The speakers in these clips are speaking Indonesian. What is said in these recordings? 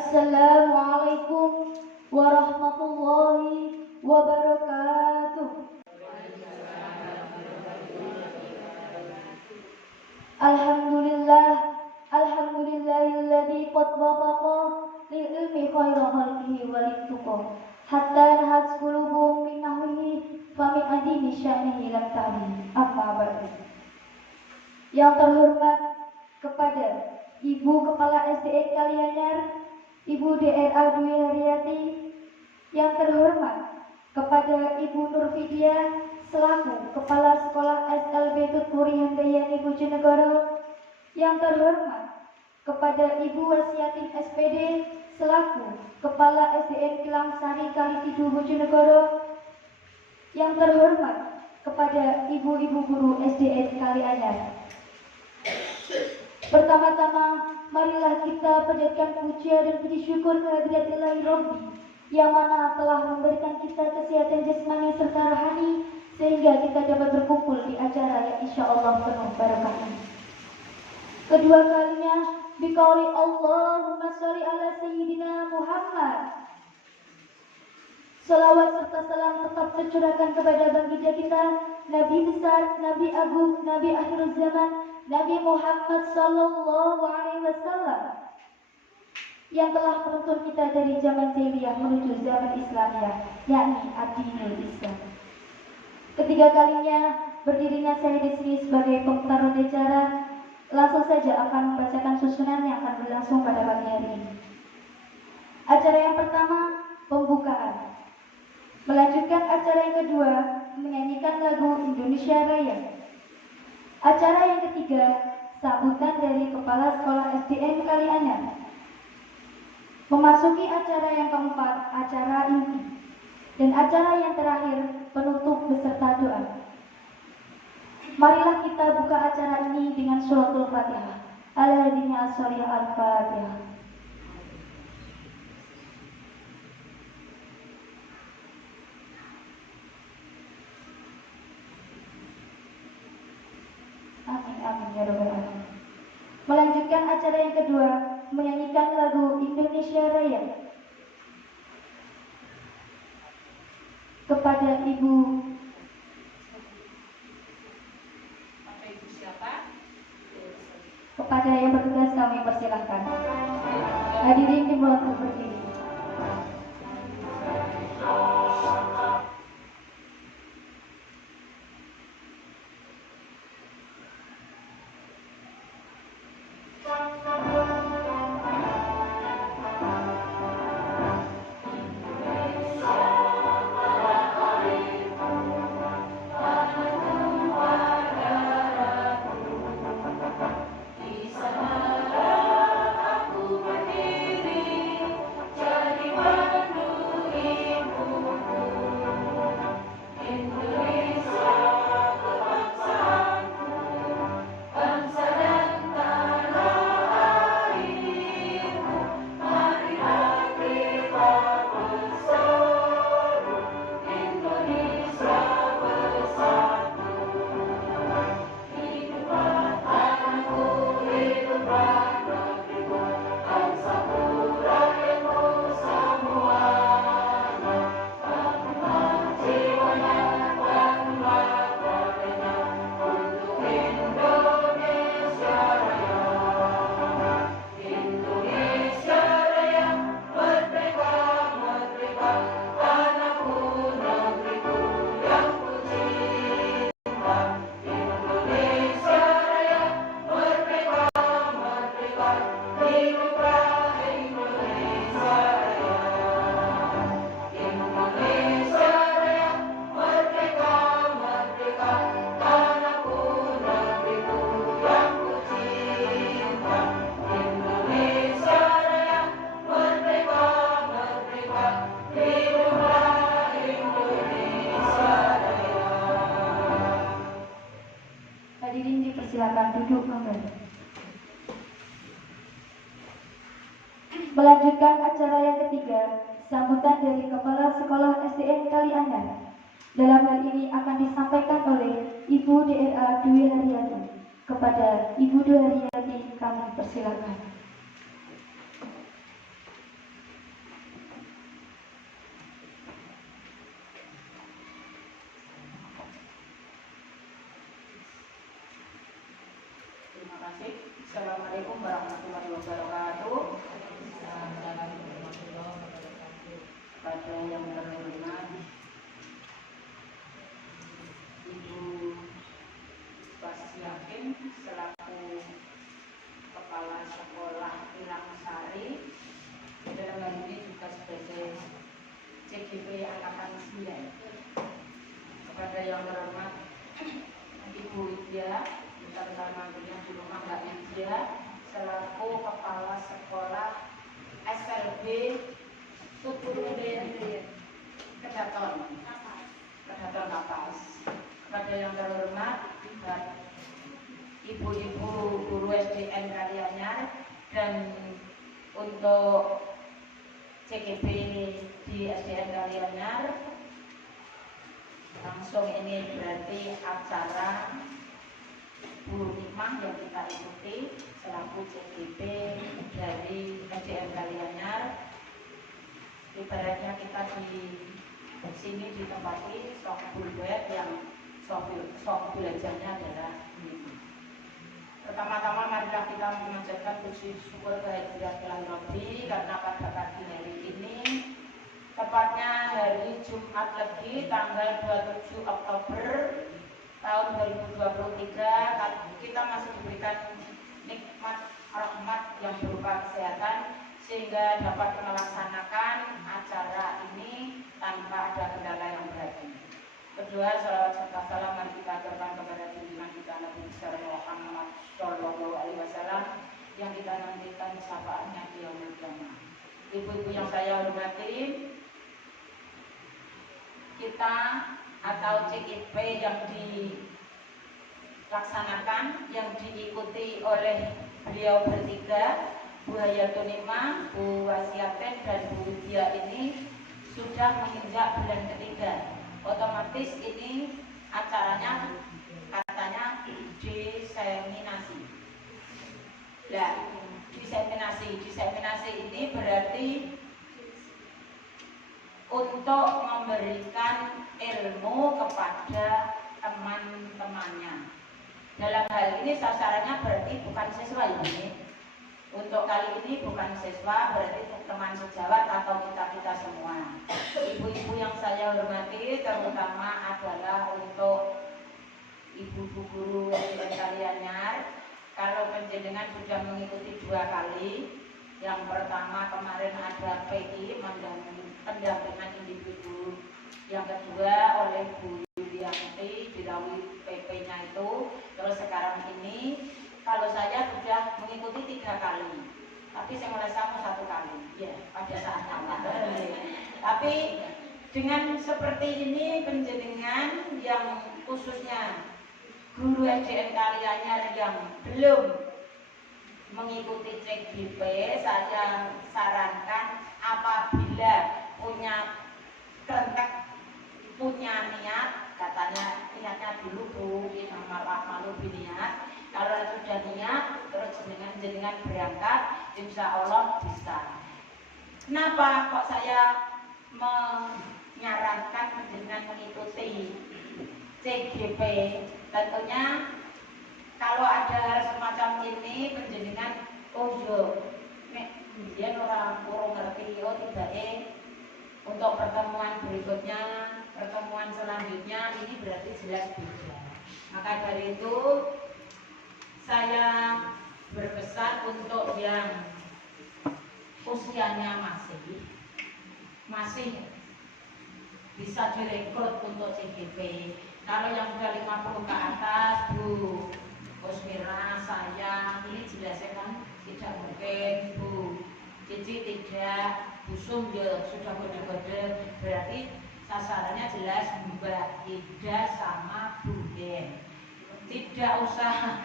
Assalamualaikum warahmatullahi wabarakatuh. Alhamdulillah, alhamdulillahilladzi qad wafaqa lil ilmi khairu khalqihi walituqa hatta nahat qulubuhum min nahwihi fa min adini sya'nihi lam ta'li. Amma ba'du. Yang terhormat kepada Ibu Kepala SDN Kalianyar, Ibu DRA Dwi Haryati. Yang terhormat kepada Ibu Nurfidia selaku Kepala Sekolah SLB Tutpuri Handayani Bojonegoro. Yang terhormat kepada Ibu Wasiatin SPD selaku Kepala SDN Kilangsari Kalikidu Bojonegoro. Yang terhormat kepada ibu-ibu guru SDN Kalianyar. Pertama-tama, marilah kita panjatkan puja dan puji syukur kehadirat Ilahi Rabbi yang mana telah memberikan kita kesehatan jasmani serta rohani sehingga kita dapat berkumpul di acara yang insya Allah penuh barokahnya. Kedua kalinya, biqauli Allahumma sholli ala Sayyidina Muhammad. Salawat serta salam tetap tercurahkan kepada baginda kita, Nabi besar, Nabi agung, Nabi akhir zaman, Nabi Muhammad sallallahu alaihi wasallam yang telah menuntun kita dari zaman jahiliyah menuju zaman Islamiyah, yakni ad-dinul Islam. Ketiga kalinya berdirinya saya di sini sebagai pemutar acara. Langsung saja akan membacakan susunan yang akan berlangsung pada pagi hari ini. Acara yang pertama, pembukaan. Melanjutkan acara yang kedua, menyanyikan lagu Indonesia Raya. Acara yang ketiga, sambutan dari Kepala Sekolah SDN Kalianyar. Memasuki acara yang keempat, acara inti. Dan acara yang terakhir, penutup beserta doa. Marilah kita buka acara ini dengan suratul Fatihah. Al-Hadiyah As-Salih Al-Fatihah. Amin, amin, ya Rabbal Alamin. Melanjutkan acara yang kedua, menyanyikan lagu Indonesia Raya. Kepada Ibu Kepada yang bertugas kami persilahkan. Hadirin dimulai berdiri. Hadirin dipersilakan duduk kembali. Melanjutkan acara yang ketiga, sambutan dari Kepala Sekolah SDN Kalianyar. Dalam hal ini akan disampaikan oleh Ibu DRA Dwi Haryati. Kepada Ibu Dwi Haryati kami persilakan. Asik. Assalamualaikum warahmatullahi wabarakatuh. Pada yang terhormat Ibu Wasyakin selaku Kepala Sekolah Ilangsari, dalam hal ini juga sebagai CGP Angkatan 9. Kepada yang terhormat Ibu Widya bersama dengan di rumah Mbak Widya selaku Kepala Sekolah SLB Kedaton Kapas. Kepada yang terhormat ibu-ibu guru SDN Kalianyar dan untuk CGP di SDN Kalianyar, langsung ini berarti acara Bu Hikmah yang kita ikuti selaku CGP dari SDN Kalianyar. Ibaratnya kita di sini ditempati sok bulbet yang sok belajarnya adalah ini. Pertama-tama marilah kita memanjatkan puji syukur kehadirat Ilahi Rabbi karena pada pagi hari ini, tepatnya hari Jumat Legi tanggal 27 Oktober tahun 2023, kita masih diberikan nikmat rahmat yang berupa kesehatan sehingga dapat melaksanakan acara ini tanpa ada kendala yang berarti. Kedua, salawat serta salam mari kita aturkan kepada junjungan kita Nabi besar Muhammad Shallallahu Alaihi Wasallam yang kita nantikan syafaatnya di yaumul qiyamah. Ibu-ibu yang saya hormati, kita atau CGP yang dilaksanakan, yang diikuti oleh beliau bertiga, Bu Hayatun Nima, Bu Wasyaten, dan Bu Widya ini sudah menginjak bulan ketiga. Otomatis ini acaranya katanya diseminasi. Nah, diseminasi ini berarti untuk memberikan ilmu kepada teman-temannya. Dalam hal ini sasarannya berarti bukan siswa ini. Untuk kali ini bukan siswa, berarti teman sejawat atau kita-kita semua. Ibu-ibu yang saya hormati terutama adalah untuk ibu-ibu guru SDN Kalianyar. Kalau penjenengan sudah mengikuti 2 kali. Yang pertama kemarin ada PI pendampingan individu. Yang kedua oleh Bu Yulianti dirawat PP-nya itu. Terus sekarang ini kalau saya sudah mengikuti 3 kali, tapi saya mulai sama 1 kali, ya pada saat awal. Tapi dengan seperti ini penjenengan yang khususnya guru SDN Kalianyar yang belum mengikuti CGP, saya sarankan apabila punya kerentek, punya niat, katanya niatnya dulu Bu, innamal a'malu binniyat. Kalau sudah niat, terus jenengan berangkat, insya Allah bisa. Kenapa kok saya menyarankan jenengan mengikuti CGP? Tentunya kalau ada hal semacam ini, penjenengan dia orang kurang ngerti, tidak untuk pertemuan berikutnya, pertemuan selanjutnya ini berarti jelas beda. Maka dari itu saya berpesan untuk yang usianya masih bisa direkrut untuk CGP. Kalau yang sudah 50 ke atas, Bu Osmira, saya ini jelasnya kan tidak mungkin, Bu Cici tidak, Bu Sum ya sudah kode-kode, berarti sasarannya jelas Mbak Ida sama Bu Den. Tidak usah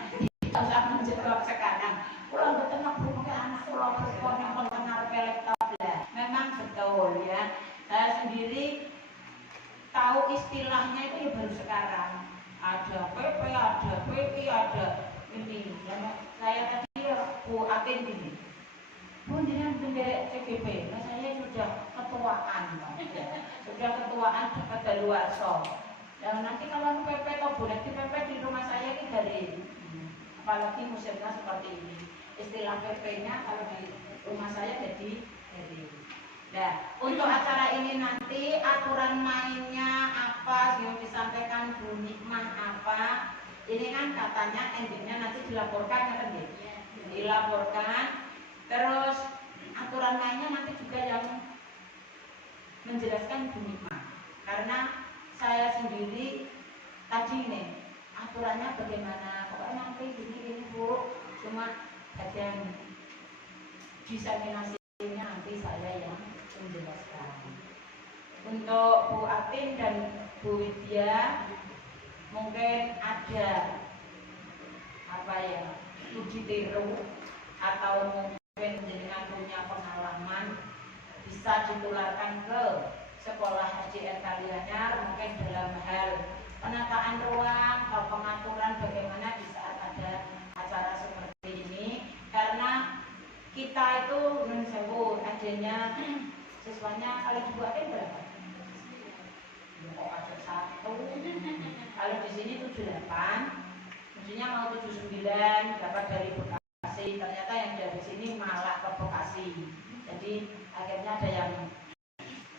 menjawab sekarang. Kalau betul ngebuka anak kalau berpon yang mendengar laptop lah, memang betul ya. Saya sendiri tahu istilahnya itu ya baru sekarang. Ada PP, ada PI, ada ini. Saya tadi Bu Atin ini. Bu jangan bendera CGP. Nah, saya sudah ketuaan, sudah ketuaan dapat daluarsa. Dan nanti kalau PP atau Bu nanti PP di rumah saya ini dari apalagi musimnya seperti ini. Istilah PP-nya kalau di rumah saya jadi heri. Nah, untuk acara ini nanti aturan mainnya apa yang disampaikan Bu Nikmah apa, ini kan katanya endingnya nanti dilaporkan kan ya? Dilaporkan. Terus aturan mainnya nanti juga yang menjelaskan Bu Nikmah. Karena saya sendiri tadi nih aturannya bagaimana, pokoknya nanti gini Bu, cuma bagian diseminasinya nanti saya yang menjelaskan. Untuk Bu Atin dan Bu Widya mungkin ada apa ya, studi tiru atau mungkin jenengan punya pengalaman bisa ditularkan ke sekolah HJR Kalianyar, mungkin dalam hal penataan ruang atau pengaturan bagaimana di saat ada acara seperti ini. Karena kita itu menjauh adanya siswanya, kalau dibuatin berapa? Kok ada 1? Kalau di sini 78, maksudnya mau 79 dapat dari Bekasi, ternyata yang dari sini malah ke Bekasi. Jadi akhirnya ada yang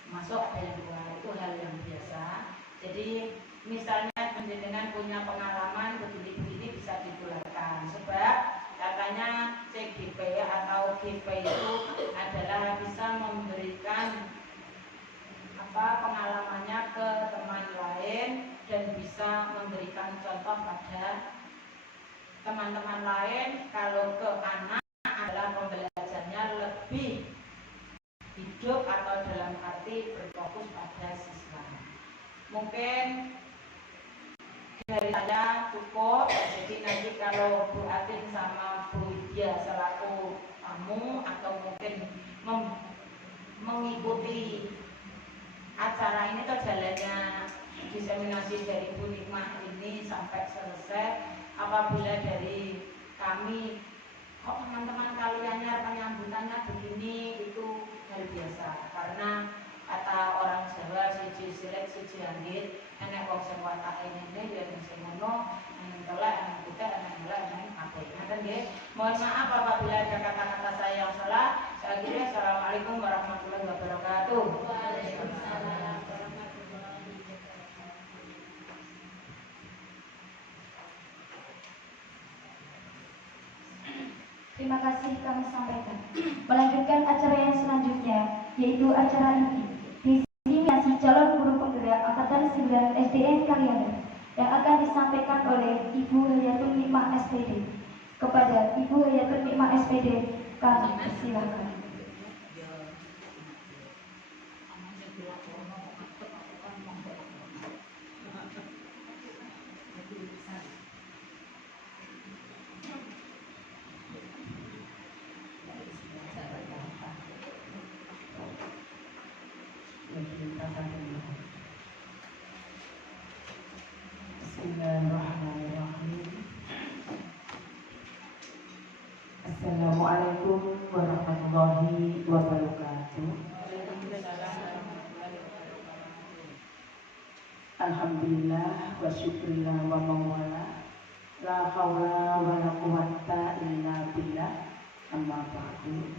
masuk, ada yang keluar, itu hal yang biasa. Jadi misalnya dengan punya pengalaman begini-begini bisa ditularkan, sebab katanya CGP atau GP itu adalah bisa memberikan pengalamannya ke teman lain dan bisa memberikan contoh pada teman-teman lain kalau ke anak adalah pembelajarannya lebih hidup atau dalam arti berfokus pada siswa. Mungkin dari saya cukup, jadi nanti kalau Bu Atin sama Bu Widya selaku tamu atau mungkin mengikuti acara ini atau jalannya diseminasi dari Bu Nikmah ini sampai selesai, apabila dari kami kok teman-teman kaliannya penyambutannya begini, itu hal biasa. Karena kata orang Jawa, siji sirik siji anggit, enek wong sing watake ngene ya sing ngono, enek telek enek butek enek elek enek apik. Ngoten nggih. Mohon maaf apabila ada kata-kata saya yang salah. Saya kira assalamualaikum warahmatullahi wabarakatuh. Waalaikumsalam warahmatullahi wabarakatuh. Terima kasih kami sampaikan. Melanjutkan acara yang selanjutnya, yaitu acara inti. Diseminasi calon guru penggerak Angkatan 9 SDN Kalianyar yang akan disampaikan oleh Ibu Hayatul Nikmah SPD. Kepada Ibu Hayatul Nikmah SPD, kami persilakan. Bismillahirrahmanirrahim. Assalamualaikum warahmatullahi wabarakatuh. Alhamdulillah wa syukurillah wa mawala, la hawla wa la quwwata illa billah, amma ba'du.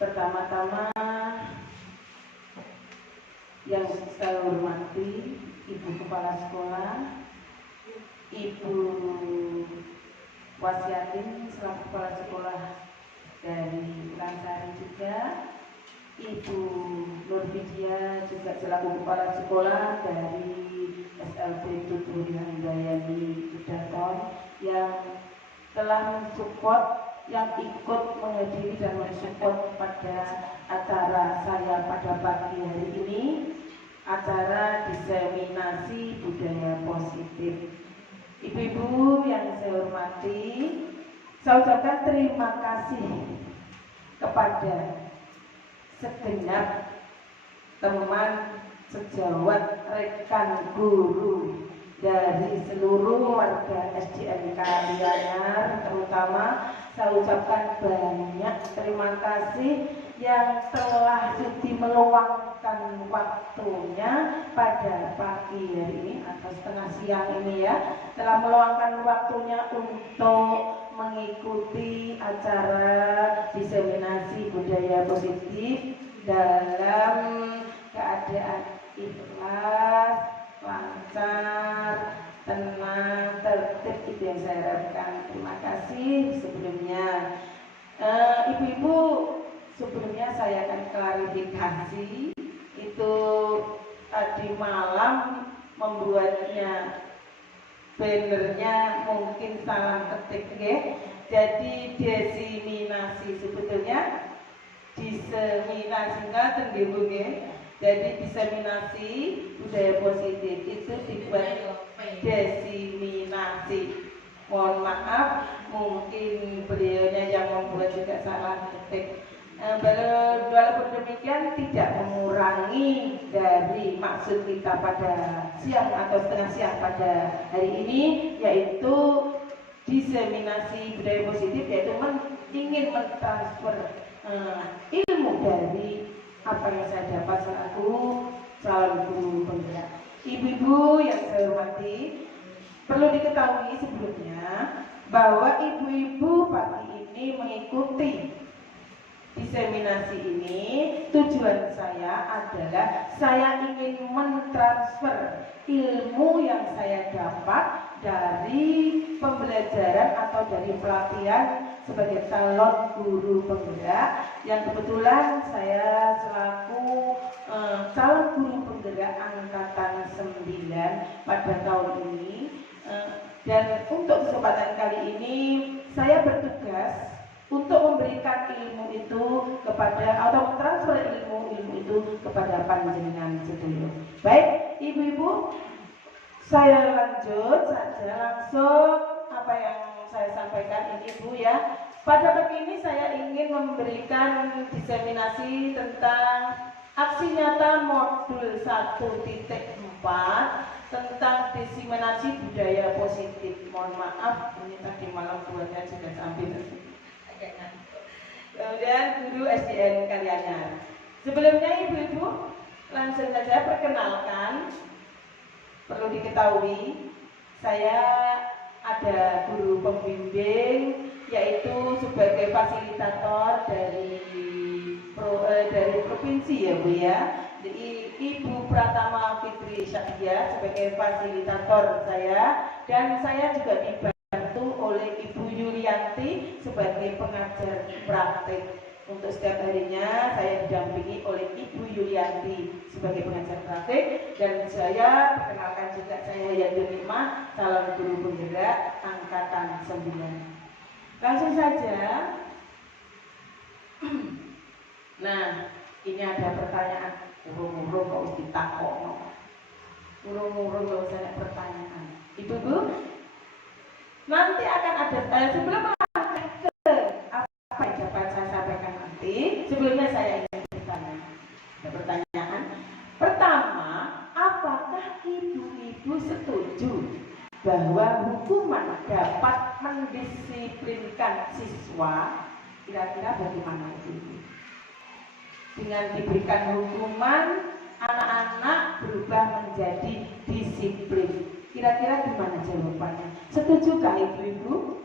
Pertama-tama yang saya hormati Ibu Kepala Sekolah, Ibu Wasiatin selaku Kepala Sekolah dari Lansari juga, Ibu Nurvidya juga selaku Kepala Sekolah dari SLB Tutorial Handayani Udaton yang telah mensupport, yang ikut menghadiri dan mensupport pada acara saya pada pagi hari ini, acara diseminasi budaya positif. Ibu-ibu yang saya hormati, saya ucapkan terima kasih kepada segenap teman sejawat rekan guru dari seluruh warga SDN Kalianyar, terutama saya ucapkan banyak terima kasih yang telah sudi meluangkan waktunya pada pagi hari ini atau setengah siang ini ya, telah meluangkan waktunya untuk mengikuti acara diseminasi budaya positif dalam keadaan ikhlas, lancar, tenang, tertib, itu yang saya harapkan. Terima kasih sebelumnya. Ibu-ibu, sebelumnya saya akan klarifikasi itu tadi malam membuatnya bannernya mungkin salah ketik ya. Jadi diseminasi sebetulnya diseminasi ngaten nggih ya. Jadi diseminasi budaya positif itu dibuat diseminasi. Mohon maaf, mungkin beliaunya yang membuat juga salah ketik. Walaupun demikian tidak mengurangi dari maksud kita pada siang atau setengah siang pada hari ini, yaitu diseminasi budaya positif, yaitu ingin mentransfer ilmu dari apa yang saya dapat selaku calon guru penggerak. Ibu-ibu yang saya hormati, perlu diketahui sebelumnya bahwa ibu-ibu pagi ini mengikuti diseminasi ini, tujuan saya adalah saya ingin mentransfer ilmu yang saya dapat dari pembelajaran atau dari pelatihan sebagai calon guru penggerak, yang kebetulan saya selaku calon guru penggerak angkatan 9 pada tahun ini. Dan untuk kesempatan kali ini saya bertugas untuk memberikan ilmu itu kepada atau mentransfer ilmu itu kepada panjenengan sedaya. Baik, ibu-ibu, saya lanjut saja langsung apa yang saya sampaikan ini, Bu ya. Pada pagi ini saya ingin memberikan diseminasi tentang aksi nyata modul 1.4 tentang diseminasi budaya positif. Mohon maaf, ini tadi malam buatnya sudah sampai. Kemudian guru SDN Kalianyar. Sebelumnya ibu-ibu, langsung saja perkenalkan. Perlu diketahui, saya ada guru pembimbing, yaitu sebagai fasilitator dari provinsi ya Bu ya. Jadi Ibu Pratama Fitri Syahdia sebagai fasilitator saya, dan saya juga dibantu oleh Ibu Yulianti sebagai pengajar praktik. Untuk setiap harinya saya didampingi oleh Ibu Yulianti sebagai pengajar praktik, dan saya perkenalkan juga, saya Yandri Lima, calon guru penggerak angkatan 9. Langsung saja. Nah, ini ada pertanyaan. Urung-urung kok harus ditakokno. Urung-urung kok usah pertanyaan. Ibu-ibu, nanti akan ada sebelum ke apa yang dapat saya sampaikan nanti, sebelumnya saya ingin bertanya. Ada pertanyaan. Pertama, apakah ibu-ibu setuju bahwa hukuman dapat mendisiplinkan siswa? Kira-kira bagaimana itu? Dengan diberikan hukuman, anak-anak berubah menjadi disiplin. Kira-kira gimana jawabannya? Setujukah ibu-ibu?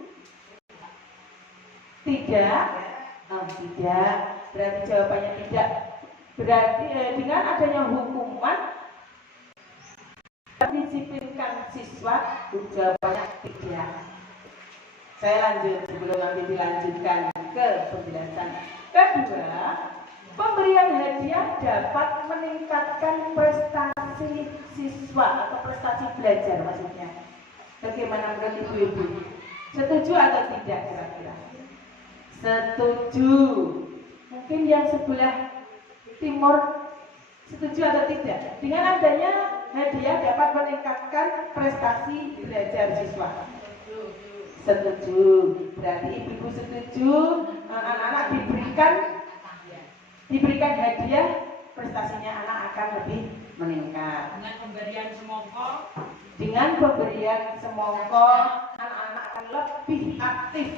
Tidak? Oh, tidak. Berarti jawabannya tidak. Berarti dengan adanya hukuman disiplinkan siswa, jawabannya tidak. Saya lanjut sebelum nanti dilanjutkan ke penjelasan. Kedua, pemberian hadiah dapat meningkatkan prestasi siswa atau prestasi belajar maksudnya. Bagaimana menurut ibu-ibu? Setuju atau tidak kira-kira? Setuju. Mungkin yang sebelah timur setuju atau tidak? Dengan adanya hadiah dapat meningkatkan prestasi belajar siswa. Setuju. Berarti ibu-ibu setuju anak-anak diberikan hadiah, prestasinya anak akan lebih meningkat. Dengan pemberian semongko Dengan pemberian semongko, anak-anak akan lebih aktif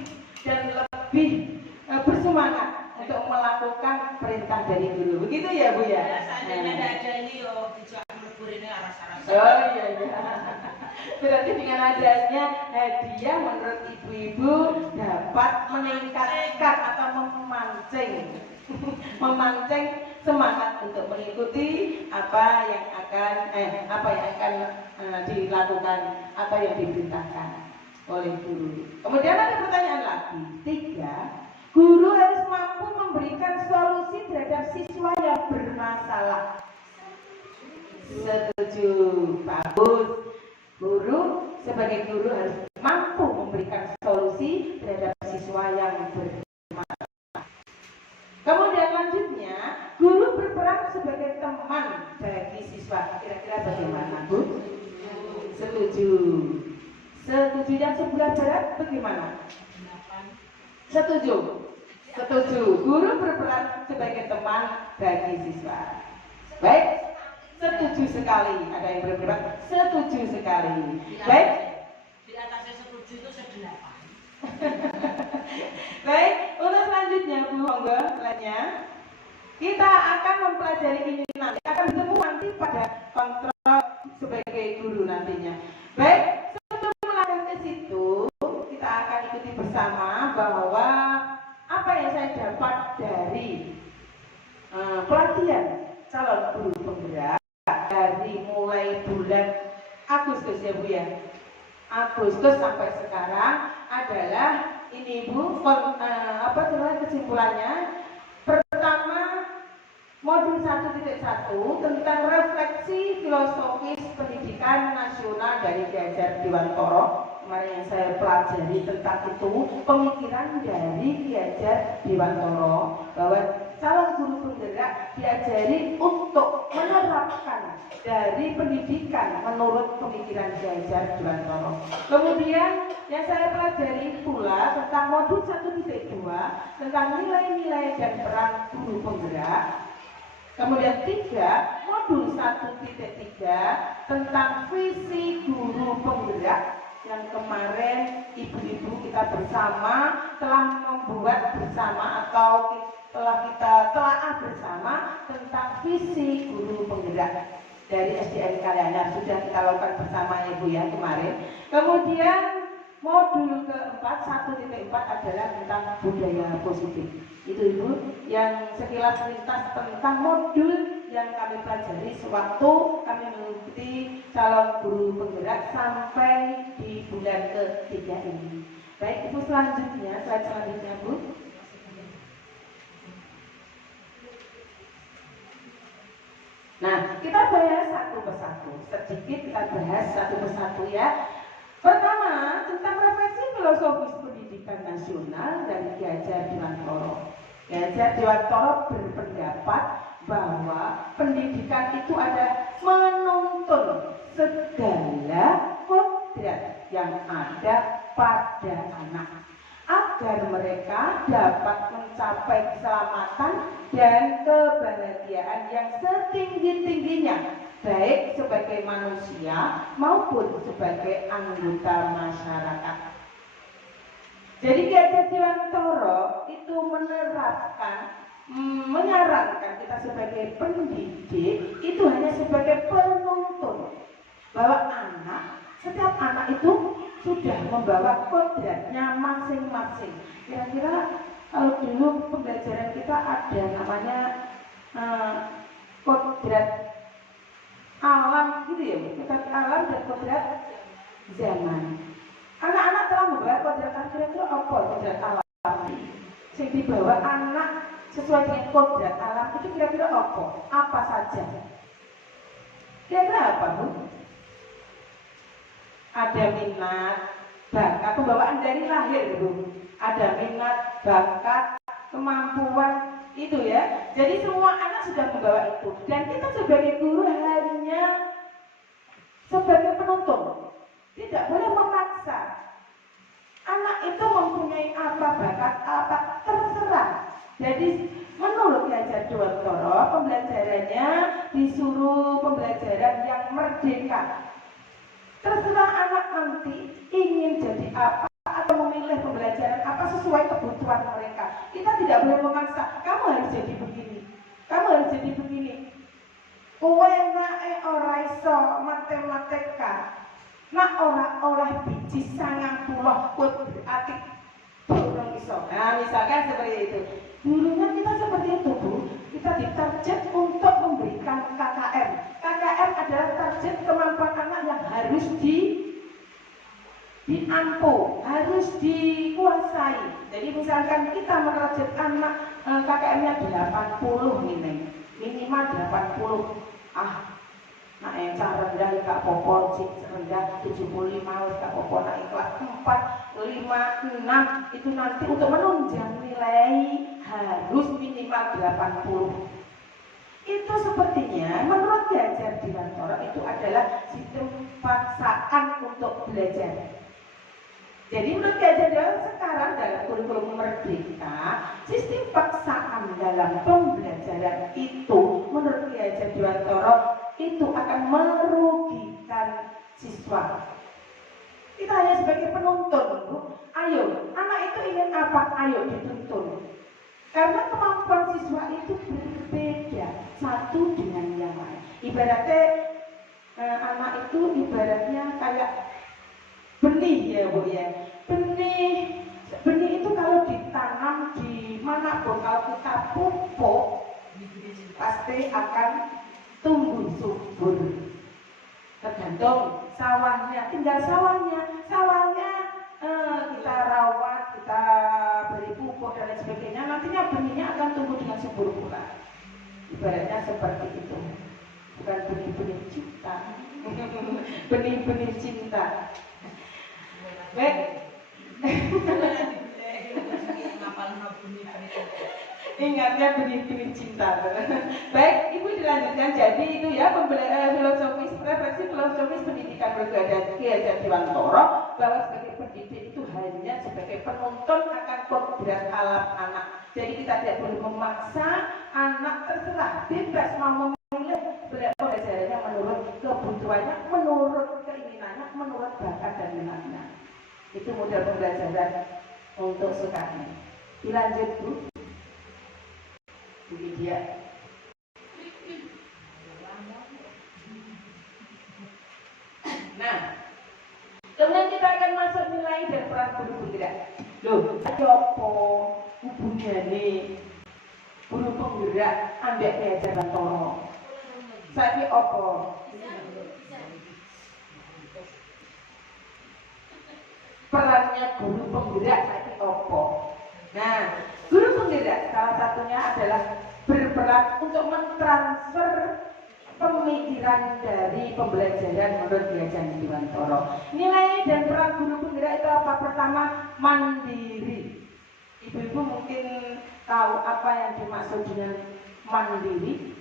dan lebih bersemangat untuk melakukan perintah dari guru. Begitu ya Bu ya? Ya, seandainya ada ini yo dijak melebur ini arah-arah. Oh iya iya. Berarti dengan adanya hadiah menurut ibu-ibu dapat meningkatkan atau memancing semangat untuk mengikuti apa yang akan dilakukan atau yang diperintahkan oleh guru. Kemudian ada pertanyaan lagi. 3, guru harus mampu memberikan solusi terhadap siswa yang bermasalah. Setuju, bagus. Guru sebagai guru harus mampu memberikan solusi terhadap siswa yang bermasalah. Kemudian lanjutnya, guru berperan sebagai teman bagi siswa. Kira-kira bagaimana, Bu? Setuju. Setuju yang sebelah barat bagaimana? Setuju. Setuju. Guru berperan sebagai teman bagi siswa. Baik. Setuju sekali. Ada yang berpendapat setuju sekali. Baik. Di atasnya setuju itu sedelapan. Baik. Untuk selanjutnya Bu, monggo slide-nya. Kita akan mempelajari ini nanti. Akan bertemu nanti pada kontrol sebagai guru nantinya. Baik. Sebelum melangkah ke situ, kita akan ikuti bersama bahwa apa yang saya dapat dari pelatihan calon guru penggerak dari mulai bulan Agustus ya Bu ya, Agustus sampai sekarang adalah ini Bu, kesimpulannya. Pertama, modul 1.1 tentang refleksi filosofis pendidikan nasional dari Ki Hajar Dewantara. Kemarin yang saya pelajari tentang itu, pemikiran dari Ki Hajar Dewantara bahwa calon guru penggerak diajari untuk menerapkan dari pendidikan menurut pemikiran Ki Hajar Dewantara. Kemudian yang saya pelajari pula tentang modul 1.2 tentang nilai-nilai dan peran guru penggerak. Kemudian 3, modul 1.3 tentang visi guru penggerak yang kemarin ibu-ibu kita bersama telah membuat bersama atau telah kita telaah bersama tentang visi guru penggerak dari SDN Kalianyar. Sudah kita lakukan bersama Ibu ya kemarin. Kemudian modul keempat 1.4 adalah tentang budaya positif. Itu Ibu yang sekilas lintas tentang modul yang kami pelajari sewaktu kami mengikuti calon guru penggerak sampai di bulan ke-3 ini. Baik Ibu, selanjutnya, slide selanjutnya Bu. Nah, kita bahas satu persatu. Sedikit kita bahas satu persatu ya. Pertama, tentang refleksi filosofis pendidikan nasional dari Ki Hajar Dewantara. Ki Hajar Dewantara berpendapat bahwa pendidikan itu ada menuntun segala kodrat yang ada pada anak agar mereka dapat mencapai keselamatan dan kebahagiaan yang setinggi-tingginya, baik sebagai manusia maupun sebagai anggota masyarakat. Jadi Ki Hajar Dewantara itu menyarankan kita sebagai pendidik itu hanya sebagai penuntun, bahwa setiap anak itu sudah membawa kodratnya masing-masing. Kira-kira kalau dulu pembelajaran kita ada namanya kodrat alam gitu ya, kodrat alam dan kodrat zaman. Anak-anak telah membawa kodrat kira-kira apa kodrat alam? Yang dibawa anak sesuai dengan kodrat alam itu kira-kira apa? Apa saja? Kira-kira apa Bu? Ada minat, bakat, pembawaan dari lahir Bu. Ada minat, bakat, kemampuan itu ya. Jadi semua anak sudah membawa itu. Dan kita sebagai guru hanya sebagai penuntun. Tidak boleh memaksa. Anak itu mempunyai apa bakat, apa terserah. Jadi menurut Ki Hajar Dewantara pembelajarannya disuruh pembelajaran yang merdeka. Terserah anak nanti ingin jadi apa atau memilih pembelajaran apa sesuai kebutuhan mereka. Kita tidak boleh memaksa, kamu harus jadi begini, kamu harus jadi begini. Kowe nae ora iso matematika, nak ora oleh biji 90 kowe berarti belum iso. Nah, misalkan seperti itu. Dulunya kita seperti itu, Bu. Kita ditarget untuk memberikan KKM. KKM adalah target kemampuan anak yang harus diampu, harus dikuasai. Jadi misalkan kita menarget anak KKM-nya 80 minimal 80. Nah yang rendah gak popo, rendah 75 gak popo, naik kelas 4, 5, 6 itu nanti untuk menunjang nilai harus minimal 80. Itu sepertinya menurut Ki Dewantara itu adalah sistem paksaan untuk belajar. Jadi menurut Ki Dewantara sekarang dalam kurikulum Merdeka, sistem paksaan dalam pembelajaran itu menurut Ki Dewantara itu akan merugikan siswa. Kita hanya sebagai penonton, Bu. Ayo, anak itu ingin apa? Ayo dituntun. Karena kemampuan siswa itu berbeda satu dengan yang lain. Ibaratnya anak itu ibaratnya kayak benih ya, Bu ya. Benih itu kalau ditanam di manapun, kalau kita pupuk pasti akan tumbuh subur. Tergantung sawahnya, tinggal sawahnya kita rawat, kita beri pupuk dan lain sebagainya, nantinya benihnya akan tumbuh dengan subur pula. Ibaratnya seperti itu, bukan benih-benih cinta, benih-benih cinta. Baik. Ingatnya benih-benih cinta. Baik, Ibu dilanjutkan. Jadi itu ya refleksi filosofis pendidikan bergaya Ki Dewantara bahwa sebagai pendidik itu hanya sebagai penonton akan kodrat alam anak. Jadi kita tidak boleh memaksa anak, terserah bebas mau memilih pembelajarannya menurut kebutuhannya, menurut keinginannya, menurut bakat dan minatnya. Itu model pembelajaran untuk sekarang. Dilanjut, Bu. Ini dia. Nah, kemudian kita akan masuk nilai dan peran guru penggerak. Loh, apa hubungannya guru penggerak ambek Ki Dewantara? Saiki apa? Perannya guru penggerak saiki apa? Nah, guru penggerak salah satunya adalah berperan untuk mentransfer pemikiran dari pembelajaran menurut Ki Dewantara. Nilai dan peran guru penggerak itu apa? Pertama, mandiri. Ibu-ibu mungkin tahu apa yang dimaksud dengan mandiri?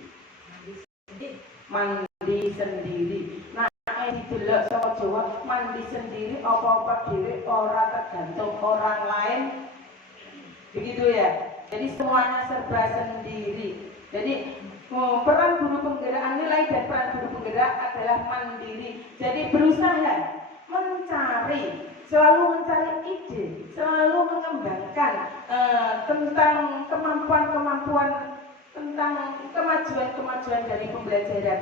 Mandi sendiri. Nah, didelok sama Jawa, mandi sendiri apa-apa dhewe ora tergantung orang lain. Begitu ya. Jadi semuanya serba sendiri. Jadi peran guru penggerak, nilai dan peran guru penggerak adalah mandiri. Jadi berusaha selalu mencari ide, selalu mengembangkan tentang kemampuan-kemampuan, tentang kemajuan-kemajuan dari pembelajaran.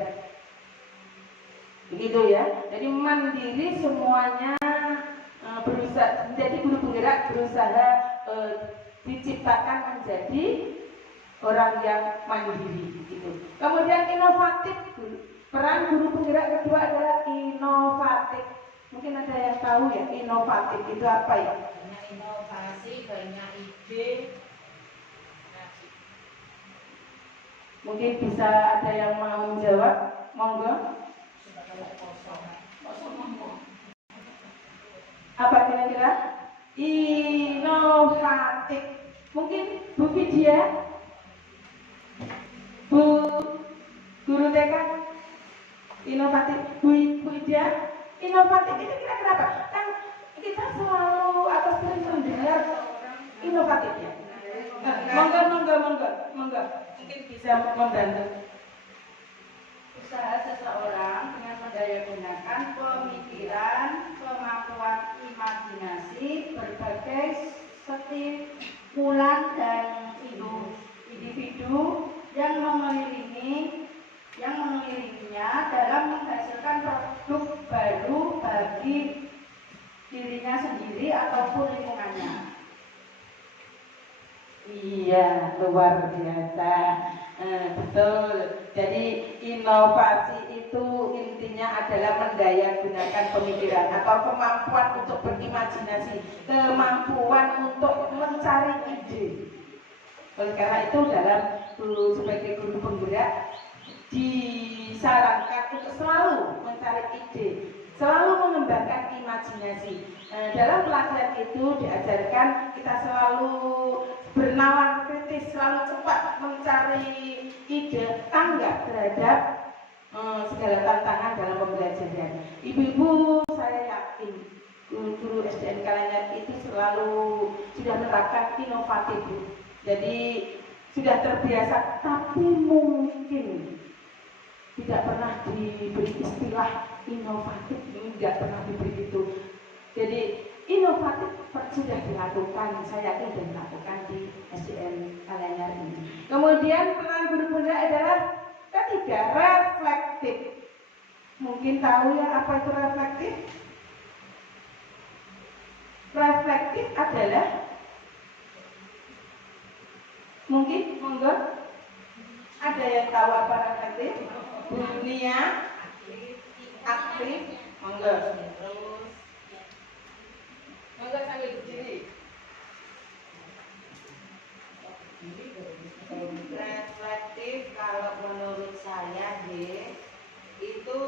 Begitu ya. Jadi mandiri semuanya berusaha. Jadi guru penggerak berusaha diciptakan menjadi orang yang mandiri gitu. Kemudian inovatif. Peran guru penggerak kedua adalah inovatif. Mungkin ada yang tahu ya inovatif itu apa ya? Banyak inovasi, banyak ide. Mungkin bisa ada yang mau menjawab, monggo. Apa kira-kira? Inovatif. Mungkin Bu Vidya, Bu Guru TK, inovatif. Bu Vidya, inovatif itu kira-kira apa? Kan kita selalu atau sering mendengar inovatif ya. Monggo. Mungkin bisa membantu. usaha seseorang dengan mendayagunakan pemikiran, kemampuan imajinasi, berbagai stimulan dan individu yang mengelilinginya dalam menghasilkan produk baru bagi dirinya sendiri ataupun lingkungannya. Iya, luar biasa. Betul. Jadi inovasi itu intinya adalah mendayagunakan pemikiran atau kemampuan untuk berimajinasi, kemampuan untuk mencari ide. Oleh karena itu dalam sebagai guru penggerak disarankan untuk selalu mencari ide, selalu mengembangkan imajinasi. Dalam pelajaran itu diajarkan kita selalu bernalar kritis, selalu cepat mencari ide, tanggap terhadap segala tantangan dalam pembelajaran. Ibu-ibu, saya yakin guru SDN Kalanyar itu selalu sudah menerapkan inovatif. Jadi sudah terbiasa, tapi mungkin tidak pernah diberi istilah inovatif, tidak pernah diberi itu. Jadi inovatif sudah dilakukan, saya yakin sudah dilakukan di SDN Kalanyar ini. Kemudian peran guru penggerak adalah ketiga, reflektif. Mungkin tahu ya apa itu reflektif? Reflektif adalah mungkin monggo ada yang tahu apa reflektif? Dunia aktif, monggo. Monggo sambil berdiri. Reflektif kalau menurut saya itu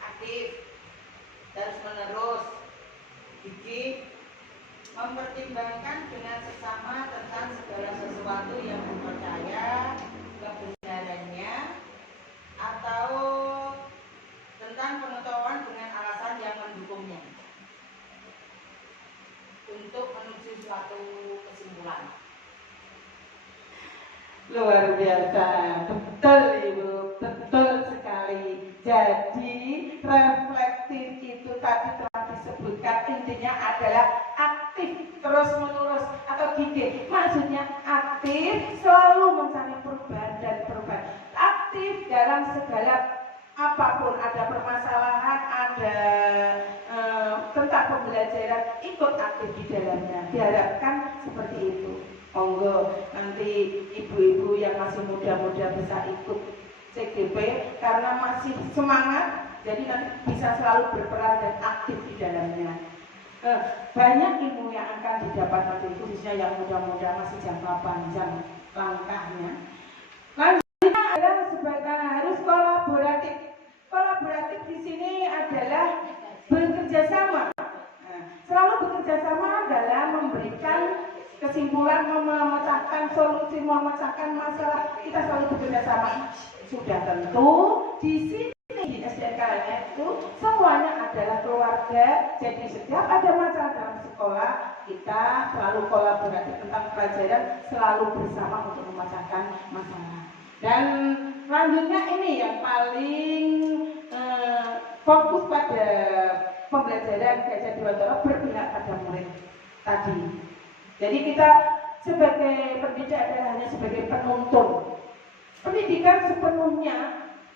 aktif, terus menerus, gigih, mempertimbangkan dengan sesama tentang segala sesuatu yang dipercaya kebenarannya atau tentang pengetahuan dengan alasan yang mendukungnya untuk menuju suatu kesimpulan. Luar biasa, betul Ibu, betul sekali. Jadi reflektif itu tadi telah disebutkan, intinya adalah aktif terus menerus atau gigih. Maksudnya aktif selalu mencari perubahan dan perubahan. Aktif dalam segala apapun, ada permasalahan, ada tentang pembelajaran, ikut aktif di dalamnya. Diharapkan seperti itu. Monggo nanti ibu-ibu yang masih muda-muda bisa ikut CGP karena masih semangat, jadi nanti bisa selalu berperan dan aktif di dalamnya. Banyak ilmu yang akan didapat nanti, khususnya yang muda-muda masih jangka panjang langkahnya. Lanjutnya adalah sebagai harus kolaboratif. Kolaboratif di sini adalah bekerja sama. Selalu bekerja sama dalam memberikan kesimpulan, memecahkan solusi, memecahkan masalah. Kita selalu bekerja sama. Sudah tentu di sini di SDN Kalanyar itu semuanya adalah keluarga. Jadi setiap ada masalah dalam sekolah, kita selalu kolaboratif tentang pelajaran, selalu bersama untuk memecahkan masalah. Dan selanjutnya ini yang paling fokus pada pembelajaran Gajah Dewantara, berpihak pada murid tadi. Jadi kita sebagai pendidik adalah hanya sebagai penuntun. Pendidikan sepenuhnya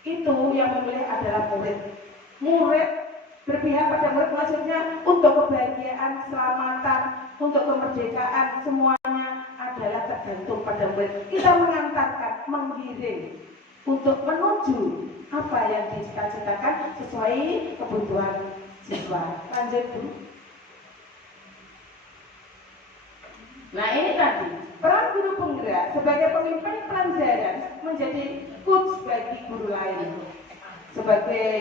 itu yang memilih adalah murid. Murid berpihak pada murid, maksudnya untuk kebahagiaan, keselamatan, untuk kemerdekaan, semuanya adalah tergantung pada murid. Kita mengantarkan, mengiring untuk menuju apa yang dicita-citakan sesuai kebutuhan siswa. Lanjut Bu. Nah ini tadi peran guru penggerak sebagai pemimpin pelajaran, menjadi coach bagi guru lain. Sebagai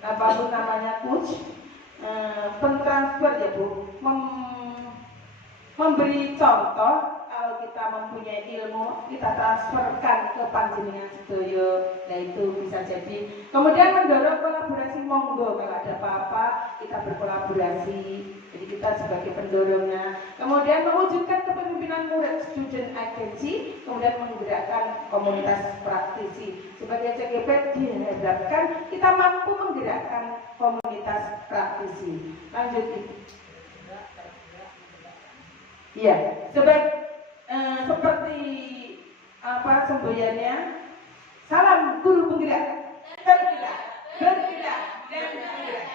apa Bu namanya coach, pentransfer ya Bu, memberi contoh. Kalau kita mempunyai ilmu, kita transferkan ke panjenengan sedoyo. Nah itu bisa jadi. Kemudian mendorong kolaborasi, monggo kalau ada apa-apa kita berkolaborasi. Jadi kita sebagai pendorongnya. Kemudian mewujudkan kepemimpinan murid student agency, kemudian menggerakkan komunitas praktisi. Sebagai CGP diharapkan kita mampu menggerakkan komunitas praktisi. Lanjut. Iya, seperti apa semboyannya? Salam guru penggerak, bergerak, bergerak, dan bergerak.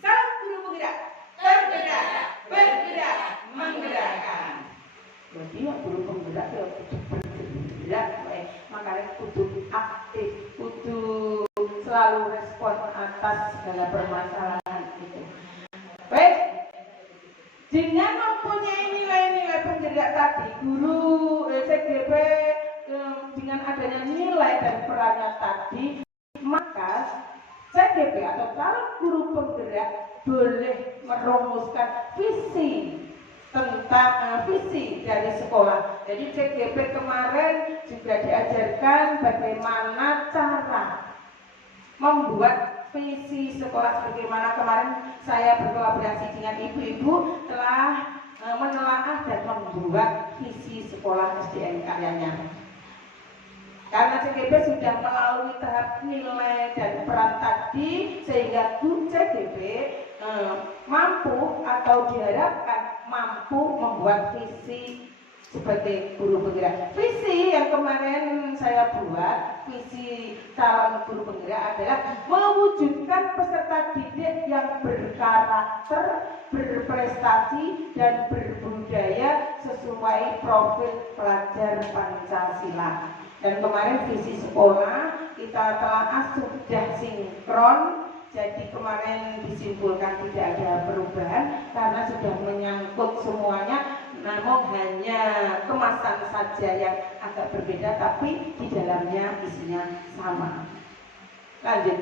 Salam guru penggerak, bergerak, bergerak, menggerakkan. Jadi yang guru penggerak ya bergerak, makanya kudu aktif, kudu selalu respon atas segala permasalahan itu. Baik, dengan mempunyai nilai-nilai penggerak tadi, guru CGP dengan adanya nilai dan perannya tadi, maka CGP atau calon guru penggerak boleh merumuskan visi tentang visi dari sekolah. Jadi CGP kemarin juga diajarkan bagaimana cara membuat visi sekolah, sebagaimana kemarin saya berkolaborasi dengan ibu-ibu telah menelaah dan membuat visi sekolah SDN Karyanya. Karena CGP sudah melalui tahap nilai dan peran tadi, sehingga CGP mampu atau diharapkan mampu membuat visi sebagai guru penggerak. Visi yang kemarin saya buat, visi calon guru penggerak adalah mewujudkan peserta didik yang berkarakter, berprestasi, dan berbudaya sesuai profil pelajar Pancasila. Dan kemarin visi sekolah kita telah sudah sinkron, jadi kemarin disimpulkan tidak ada perubahan karena sudah menyangkut semuanya, namun hanya kemasan saja yang agak berbeda, tapi di dalamnya isinya sama. Lanjut.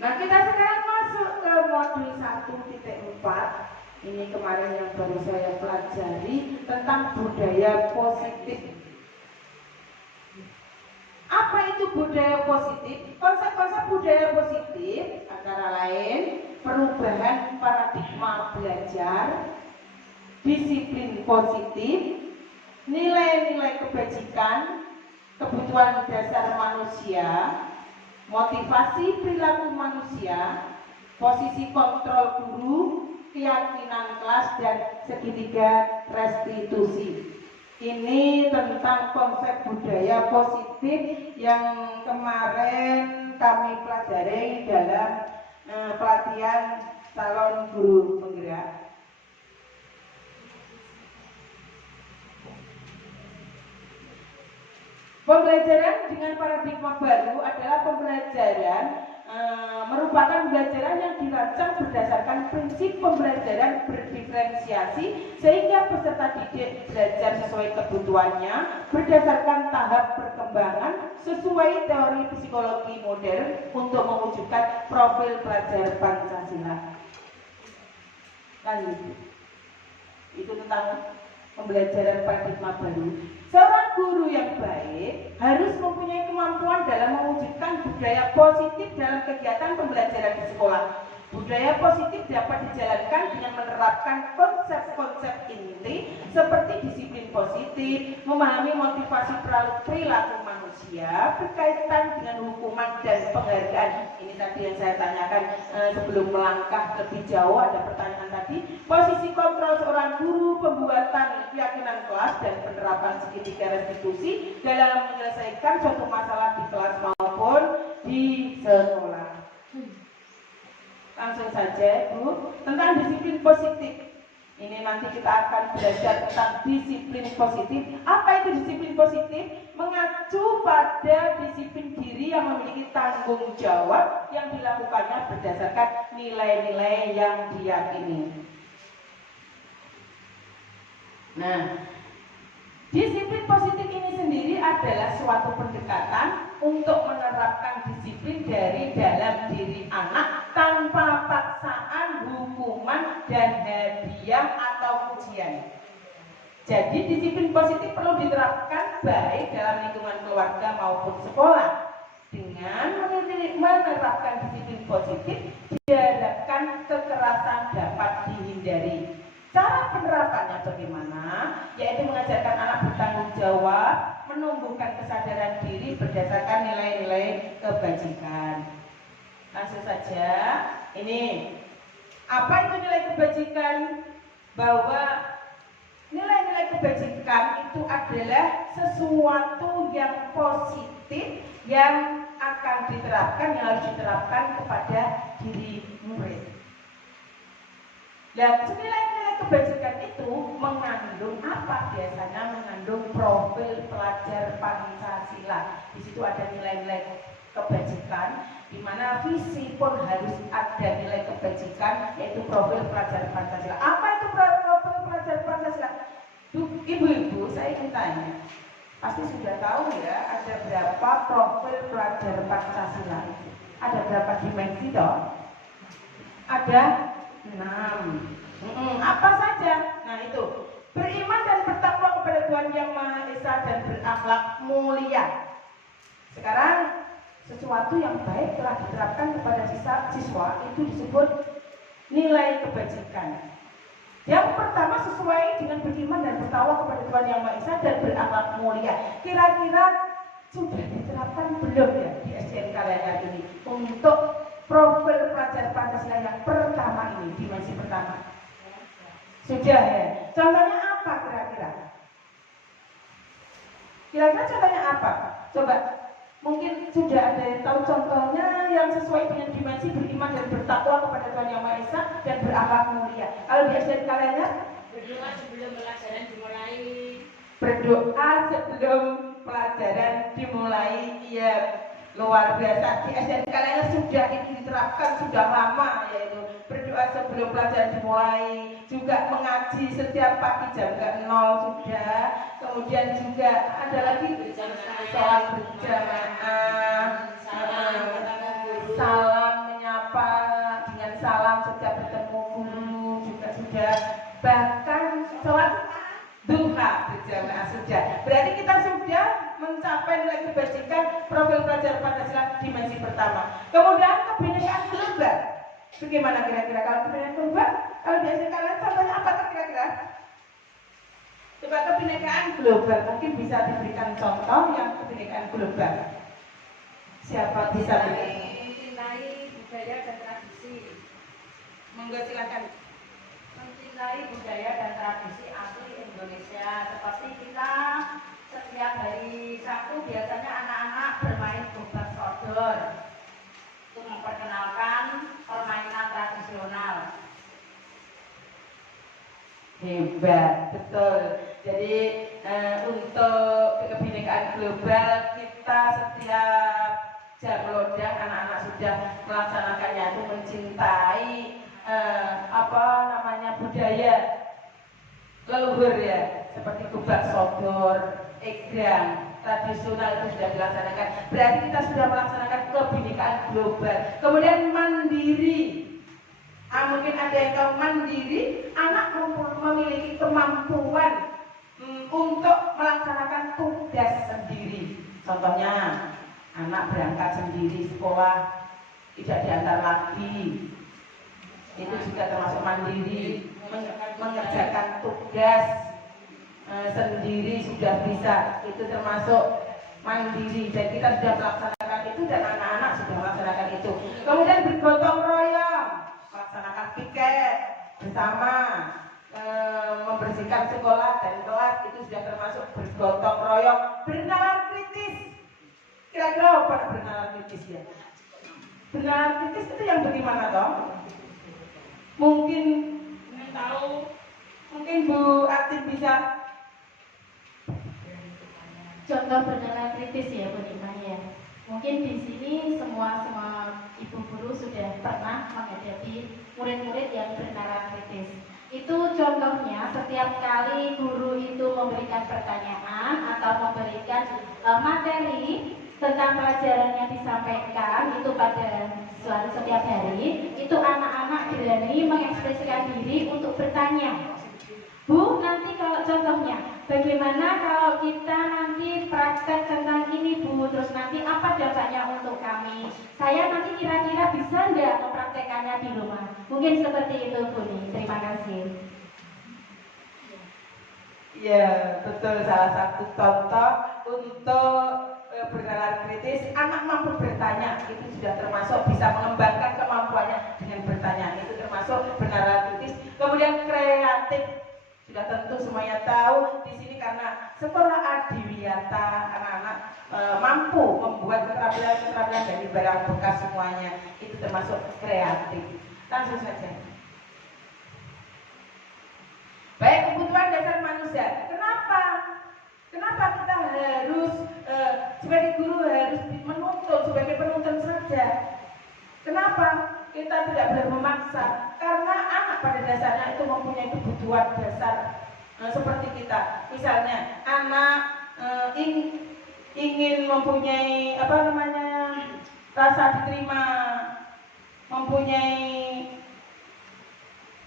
Nah, kita sekarang masuk ke modul 1.4. Ini kemarin yang baru saya pelajari tentang budaya positif. Apa itu budaya positif? Konsep-konsep budaya positif antara lain perubahan paradigma belajar, disiplin positif, nilai-nilai kebajikan, kebutuhan dasar manusia, motivasi perilaku manusia, posisi kontrol guru, keyakinan kelas, dan segitiga restitusi. Ini tentang konsep budaya positif yang kemarin kami pelajari dalam pelatihan calon guru penggerak. Pembelajaran dengan paradigma baru adalah pembelajaran merupakan pembelajaran yang dirancang berdasarkan prinsip pembelajaran berdiferensiasi sehingga peserta didik belajar sesuai kebutuhannya berdasarkan tahap perkembangan sesuai teori psikologi modern untuk mewujudkan profil pelajar Pancasila. Lanjut. Itu tentang pembelajaran paradigma baru. Seorang guru yang baik harus mempunyai kemampuan dalam mewujudkan budaya positif dalam kegiatan pembelajaran di sekolah. Budaya positif dapat dijalankan dengan menerapkan konsep-konsep inti seperti disiplin positif, memahami motivasi perilaku manusia berkaitan dengan hukuman dan penghargaan. Ini tadi yang saya tanyakan sebelum melangkah lebih jauh, ada pertanyaan tadi. Posisi kontrol seorang guru, pembuatan keyakinan kelas, dan penerapan segitiga restitusi dalam menyelesaikan suatu masalah di kelas maupun di sekolah. Langsung saja Bu, tentang disiplin positif. Ini nanti kita akan belajar tentang disiplin positif. Apa itu disiplin positif? Mengacu pada disiplin diri yang memiliki tanggung jawab yang dilakukannya berdasarkan nilai-nilai yang diyakini. Nah, disiplin positif ini sendiri adalah suatu pendekatan untuk menerapkan disiplin dari dalam diri anak tanpa paksaan, hukuman, dan hadiah atau pujian. Jadi disiplin positif perlu diterapkan baik dalam lingkungan keluarga maupun sekolah. Dengan menerapkan disiplin positif, meningkatkan kesadaran diri berdasarkan nilai-nilai kebajikan. Langsung saja, ini apa itu nilai kebajikan? Bahwa nilai-nilai kebajikan itu adalah sesuatu yang positif yang akan diterapkan, yang harus diterapkan kepada diri murid. Dan nilai-nilai kebajikan itu mengandung apa? Biasanya mengandung profil pelajar Pancasila. Di situ ada nilai-nilai kebajikan, di mana visi pun harus ada nilai kebajikan, yaitu profil pelajar Pancasila. Apa itu profil pelajar Pancasila? Ibu-ibu, saya ingin tanya, pasti sudah tahu ya, ada berapa profil pelajar Pancasila itu? Ada berapa dimensi toh? Ada 6. Apa saja? Nah itu, beriman dan bertakwa kepada Tuhan Yang Maha Esa dan berakhlak mulia. Sekarang sesuatu yang baik telah diterapkan kepada siswa itu disebut nilai kebajikan. Yang pertama, sesuai dengan beriman dan bertakwa kepada Tuhan Yang Maha Esa dan berakhlak mulia. Kira-kira sudah diterapkan belum ya di SDN Kalianyar ini untuk profil pelajar Pancasila yang pertama ini, dimensi pertama? Sudah ya. Contohnya apa kira-kira? Kira-kira contohnya apa? Coba, mungkin sudah ada yang tahu contohnya yang sesuai dengan dimensi beriman dan bertakwa kepada Tuhan Yang Maha Esa dan berakhlak mulia. Kalau di SDN Kalianyar, berdoa sebelum pelajaran dimulai. Berdoa sebelum pelajaran dimulai, iya. Luar biasa. Di SDN Kalianyar sudah ini diterapkan sudah lama, yaitu berdoa sebelum pelajaran dimulai, juga mengaji setiap pagi jam ke-0 sudah. Kemudian juga ada lagi sholat berjamaah, salam menyapa dengan salam setiap bertemu guru juga sudah. Bahkan sholat duha berjamaah sudah. Berarti kita sudah mencapai nilai kebajikan profil pelajar Pancasila dimensi pertama. Kemudian kebinekaan global. Bagaimana kira-kira kalau kebinekaan global? Kalau biasanya kalian contohnya apa kira-kira? Coba kebinekaan global, mungkin bisa diberikan contoh yang kebinekaan global. Siapa bisa berikan? Mencintai budaya dan tradisi. Monggo silakan. Mencintai budaya dan tradisi asli Indonesia, seperti kita setiap hari Sabtu biasanya anak-anak bermain gobak sodor untuk memperkenalkan permainan tradisional. Hebat, betul. Jadi untuk kebinekaan global kita setiap jam lodang anak-anak sudah melaksanakannya, itu mencintai budaya leluhur ya, seperti gobak sodor, egrang tradisional itu sudah dilaksanakan. Berarti kita sudah melaksanakan kebinekaan global. Kemudian mandiri. Mungkin ada yang tahu mandiri, anak memiliki kemampuan untuk melaksanakan tugas sendiri. Contohnya, anak berangkat sendiri sekolah, tidak diantar lagi. Itu juga termasuk mandiri, mengerjakan tugas sendiri sudah bisa, itu termasuk mandiri. Dan kita sudah melaksanakan itu dan anak-anak sudah melaksanakan itu. Kemudian bergotong royong, melaksanakan piket bersama, membersihkan sekolah dan kelas, itu sudah termasuk bergotong royong. Bernalar kritis, kira-kira apa bernalar kritis ya? Bernalar kritis itu yang bagaimana toh? Mungkin tahu, mungkin Bu Atin bisa. Contoh bernalar kritis ya Bu Nima ya. Mungkin di sini semua ibu guru sudah pernah menghadapi murid-murid yang bernalar kritis. Itu contohnya setiap kali guru itu memberikan pertanyaan atau memberikan materi tentang pelajaran yang disampaikan itu pada setiap hari, itu anak-anak berani mengekspresikan diri untuk bertanya. Bu, nanti kalau contohnya, bagaimana kalau kita nanti praktek tentang ini Bu, terus nanti apa dampaknya untuk kami? Saya nanti kira-kira bisa nggak mempraktekannya di rumah? Mungkin seperti itu Bu nih, terima kasih. Ya, betul. Salah satu contoh untuk bernalar kritis, anak mampu bertanya, itu sudah termasuk bisa mengembangkan kemampuannya dengan bertanya. Itu termasuk bernalar kritis. Kemudian kreatif, sudah tentu semuanya tahu di sini karena sekolah adiwiyata anak-anak mampu membuat keterampilan-keterampilan dari barang bekas semuanya. Itu termasuk kreatif. Langsung saja. Baik, kebutuhan dasar manusia. Kenapa kita harus sebagai guru harus menuntun sebagai penuntun saja? Kenapa kita tidak boleh memaksa? Karena anak pada dasarnya itu mempunyai kebutuhan dasar seperti kita. Misalnya anak ingin mempunyai rasa diterima, mempunyai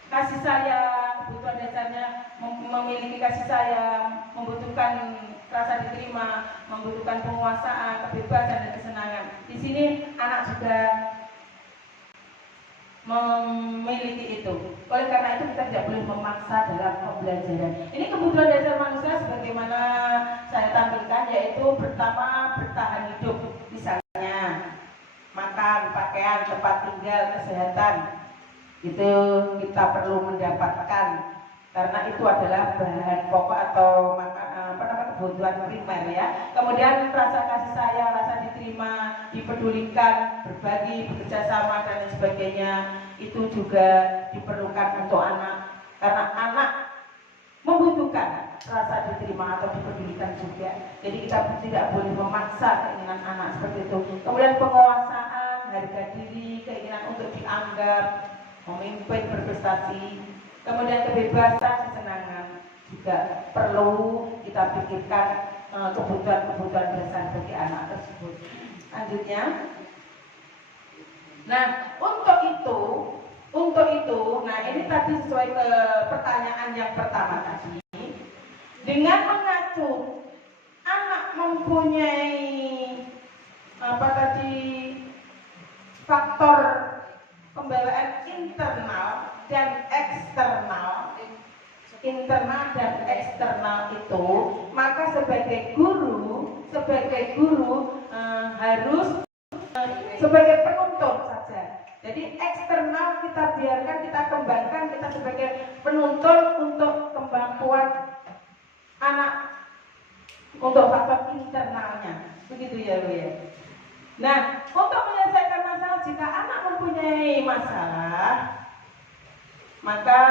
kasih sayang, kebutuhan dasarnya memiliki kasih sayang, membutuhkan rasa diterima, membutuhkan penguasaan, kebebasan dan kesenangan. Di sini anak juga memiliki itu. Oleh karena itu kita tidak boleh memaksa dalam pembelajaran. Ini kebutuhan dasar manusia sebagaimana saya tampilkan, yaitu pertama bertahan hidup, misalnya makan, pakaian, tempat tinggal, kesehatan. Itu kita perlu mendapatkan karena itu adalah bahan pokok atau kebutuhan primer ya. Kemudian rasa kasih sayang, rasa diterima, dipedulikan, berbagi, bekerja sama dan lain sebagainya itu juga diperlukan untuk anak karena anak membutuhkan rasa diterima atau dipedulikan juga. Jadi kita tidak boleh memaksa keinginan anak seperti itu. Kemudian penguasaan, harga diri, keinginan untuk dianggap, memimpin, berprestasi, kemudian kebebasan, kesenangan juga perlu kita pikirkan kebutuhan-kebutuhan dasar bagi anak tersebut. Lanjutnya, nah untuk itu, nah ini tadi sesuai ke pertanyaan yang pertama tadi, dengan mengacu anak mempunyai faktor pembawaan internal dan eksternal itu, maka sebagai guru harus sebagai penuntun saja. Jadi eksternal kita biarkan, kita kembangkan, kita sebagai penuntun untuk kemampuan anak untuk faktor internalnya. Begitu ya Bu ya. Nah, untuk menyelesaikan masalah, jika anak mempunyai masalah, maka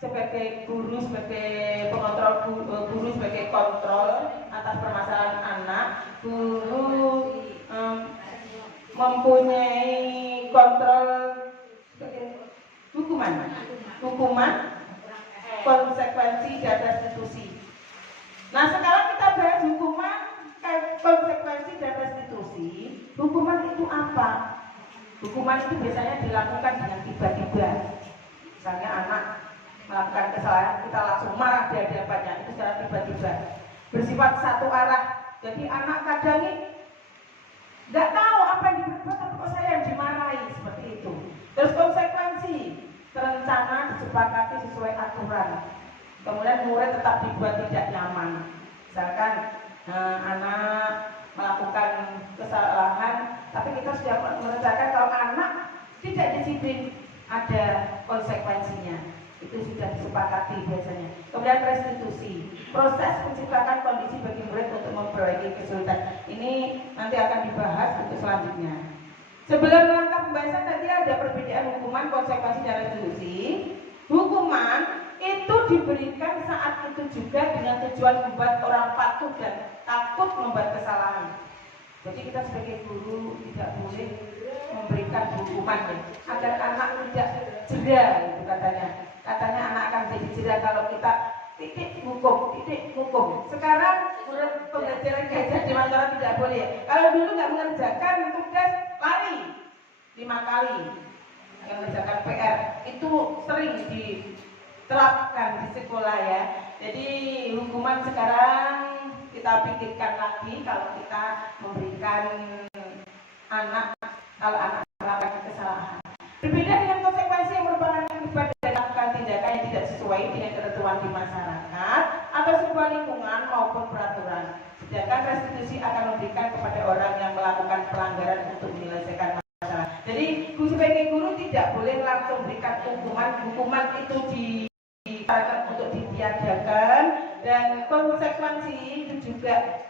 sebagai guru, sebagai pengontrol guru sebagai kontrol atas permasalahan anak, guru mempunyai kontrol hukuman, konsekuensi dan restitusi. Nah, sekarang kita bahas hukuman, konsekuensi dan restitusi. Hukuman itu apa? Hukuman itu biasanya dilakukan dengan tiba-tiba. Misalnya anak melakukan kesalahan, kita langsung marah di hadapannya, itu secara tiba-tiba, bersifat satu arah. Jadi anak kadang ini nggak tahu apa yang diperbuat, tapi kok saya yang dimarahi, seperti itu. Terus konsekuensi, terencana, disepakati sesuai aturan. Kemudian murid tetap dibuat tidak nyaman. Misalkan anak melakukan kesalahan, tapi kita sudah merencanakan kalau anak tidak disiplin ada konsekuensinya. Itu sudah disepakati biasanya. Kemudian restitusi, proses menciptakan kondisi bagi murid untuk memperbaiki kesulitan. Ini nanti akan dibahas untuk selanjutnya. Sebelum langkah pembahasan tadi ada perbedaan hukuman, konsekuensi dan restitusi. Hukuman itu diberikan saat itu juga dengan tujuan membuat orang patuh dan takut membuat kesalahan. Jadi kita sebagai guru tidak boleh memberikan hukuman agar anak tidak jera, itu katanya. Katanya anak akan jadi jera kalau kita titik hukum. Sekarang menurut pembelajaran gajah di Mataram tidak boleh. Kalau dulu nggak mengerjakan tugas lari 5 kali, yang mengerjakan PR itu sering diterapkan di sekolah ya. Jadi hukuman sekarang kita pikirkan lagi kalau kita memberikan anak, kalau anak melakukan kesalahan. Berbeda dengan konsekuensi yang merupakan akibat dari melakukan tindakan yang tidak sesuai dengan ketentuan di masyarakat atau sebuah lingkungan maupun peraturan. Sedangkan restitusi akan memberikan kepada orang yang melakukan pelanggaran untuk menyelesaikan masalah. Jadi sebagai guru tidak boleh langsung berikan hukuman itu untuk ditiadakan, dan konsekuensi itu juga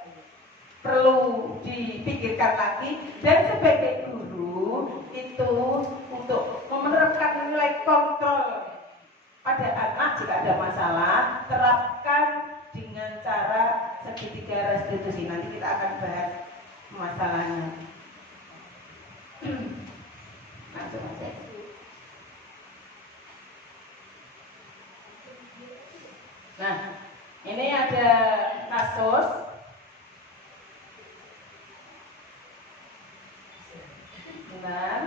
perlu dipikirkan lagi. Dan sebagai guru itu untuk menerapkan nilai kontrol pada anak jika ada masalah, terapkan dengan cara segitiga restitusi. Nanti kita akan bahas masalahnya. Langsung aja. Nah, ini ada kasus. Bentar,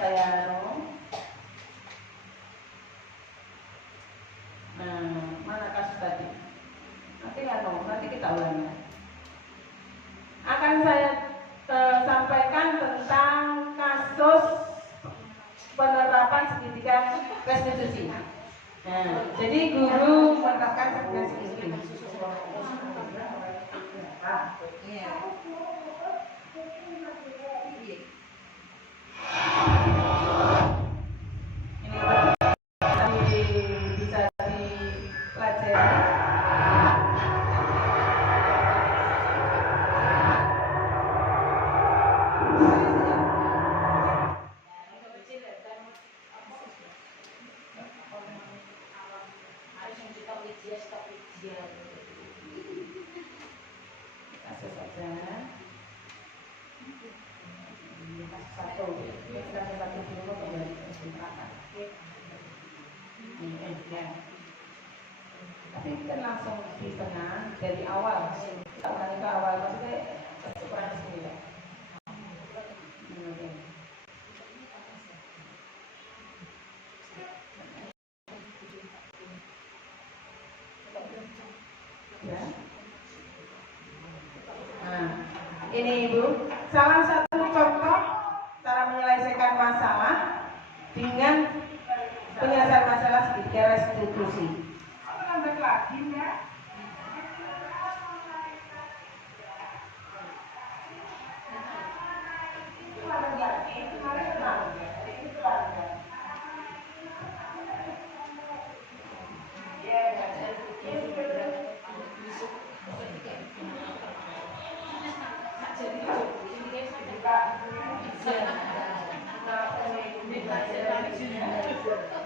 saya mana kasus tadi? Nanti kita ulangi. Akan saya sampaikan tentang kasus penerapan segitiga restitusi. Jadi guru menerapkan restitusi. Tapi kita langsung di tengah dari awal, kita ulangi ke awal, maksudnya kurang sini ya. Nah, ini Ibu, salah satu contoh cara menyelesaikan masalah dengan penyelesaian masalah segitiga restitusi. Lambat lagi ya.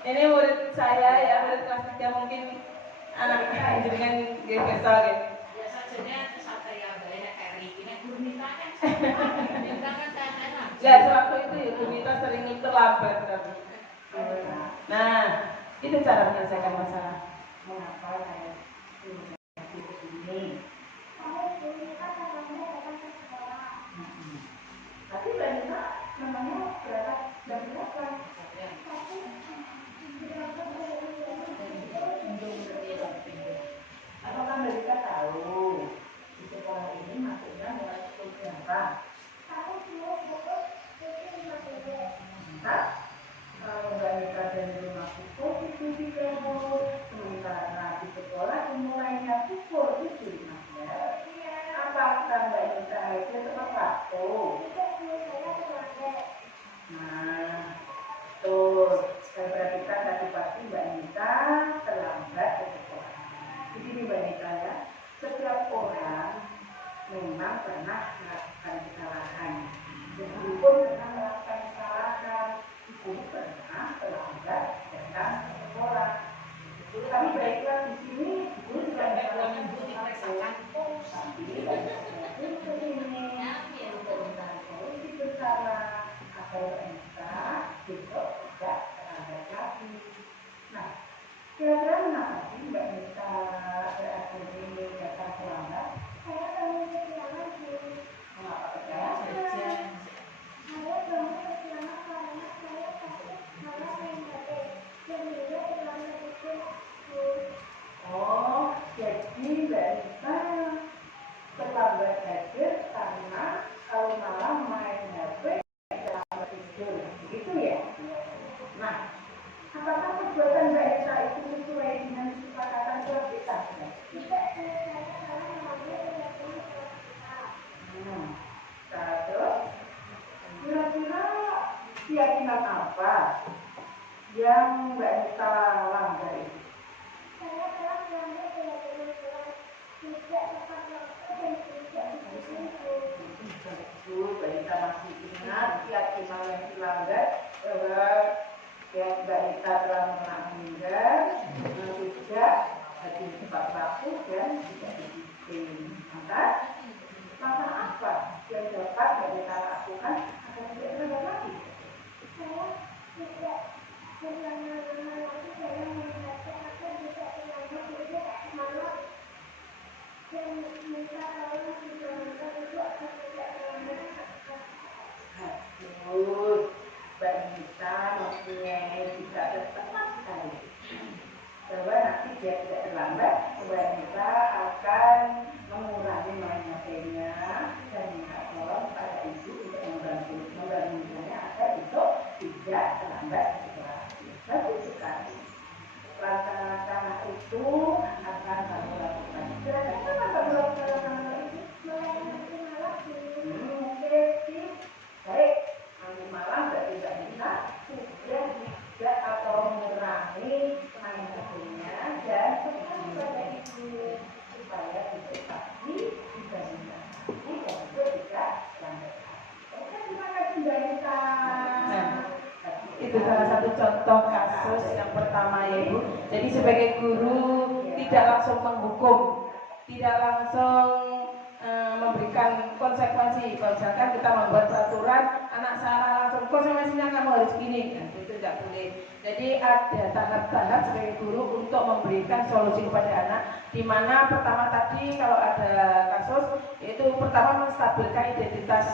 Ini murid saya ya, murid kelas 3 mungkin anak dengan gesel gitu. Ya sewaktu itu ya Gurnita sering terlambat. Nah, itu cara menyelesaikan masalah. Mengapa saya ini? Tapi Gurnita namanya berapa? Apakah mereka tahu di sekolah ini masuknya mulai pukul berapa? Kalau mereka dari rumah pukul 7.30, sementara di sekolah dimulainya pukul 7.15. Apakah Mbak Nita itu tepat waktu? Nah, tuh saya perhatikan tadi pasti Mbak Nita terlambat ke sekolah. Begini Mbak Nita ya, setiap orang memang pernah melakukan kesalahan. Ibu pun pernah melakukan kesalahan. Ibu pernah terlambat datang ke sekolah. Tapi baiklah di sini Ibu juga tidak minggu diperiksakan. Tapi Ibu kesini tentang solusi bersama agar Nita besok tidak terlambat lagi. Nah, kira-kira kenapa sih Mbak Nita berakhir ini datang terlambat? Saya bangun kesiangan sih. Mengapa kesiangan? Saya bangun kesiangan karena saya takut malah main HP. Dan juga terlambat itu. Oh, jadi Mbak Nita terlambat hadir karena kalau malam main HP terlambat tidur. Begitu ya? Nah, apakah perbuatan Mbak Nita itu sesuai dengan Keyakinan apa yang Mbak Nita langgar? Saya telah melanggar keyakinan Tuhan, tidak tepat waktu dan tidak Betul, Mbak Nita masih ingat keyakinan yang dilanggar bahwa yang Mbak Nita telah melanggar tidak di tepat waktu dan tidak disiplin. Maka apa yang dapat Mbak Nita lakukan agar tidak terlambat lagi? saya tidak berlama-lama lagi dalam membaca agar tidak terlambat duduk malam dan minta tolong didoakan ibu agar tidak terlambat. Terus Mbak Nita mempunyai bisa tepat sekali bahwa nanti dia tidak terlambat, Mbak Nita akan mengurangi main HP-nya dan minta tolong pada ibu untuk membantunya agar itu tidak terlambat sekolah. Bagus sekali. Langkah-langkah itu akan kamu lakukan. Kira-kira apa kamu lakukan ini? Mulai nanti malam Oke, sip. Baik, nanti malam berarti Mbak Nita sudah tidak atau mengurangi main HP-nya dan pesan kepada ibu supaya besok pagi bisa nanti dan juga tidak lambat. Oke, terima kasih Mbak Nita. Itu salah satu contoh kasus yang pertama ya Ibu. Jadi sebagai guru tidak langsung menghukum, tidak langsung memberikan konsekuensi. Kalau misalkan kita membuat peraturan, anak salah langsung konsekuensinya kamu harus gini, nah, itu tidak boleh. Jadi ada tahap-tahap sebagai guru untuk memberikan solusi kepada anak. Di mana pertama tadi kalau ada kasus, yaitu pertama menstabilkan identitas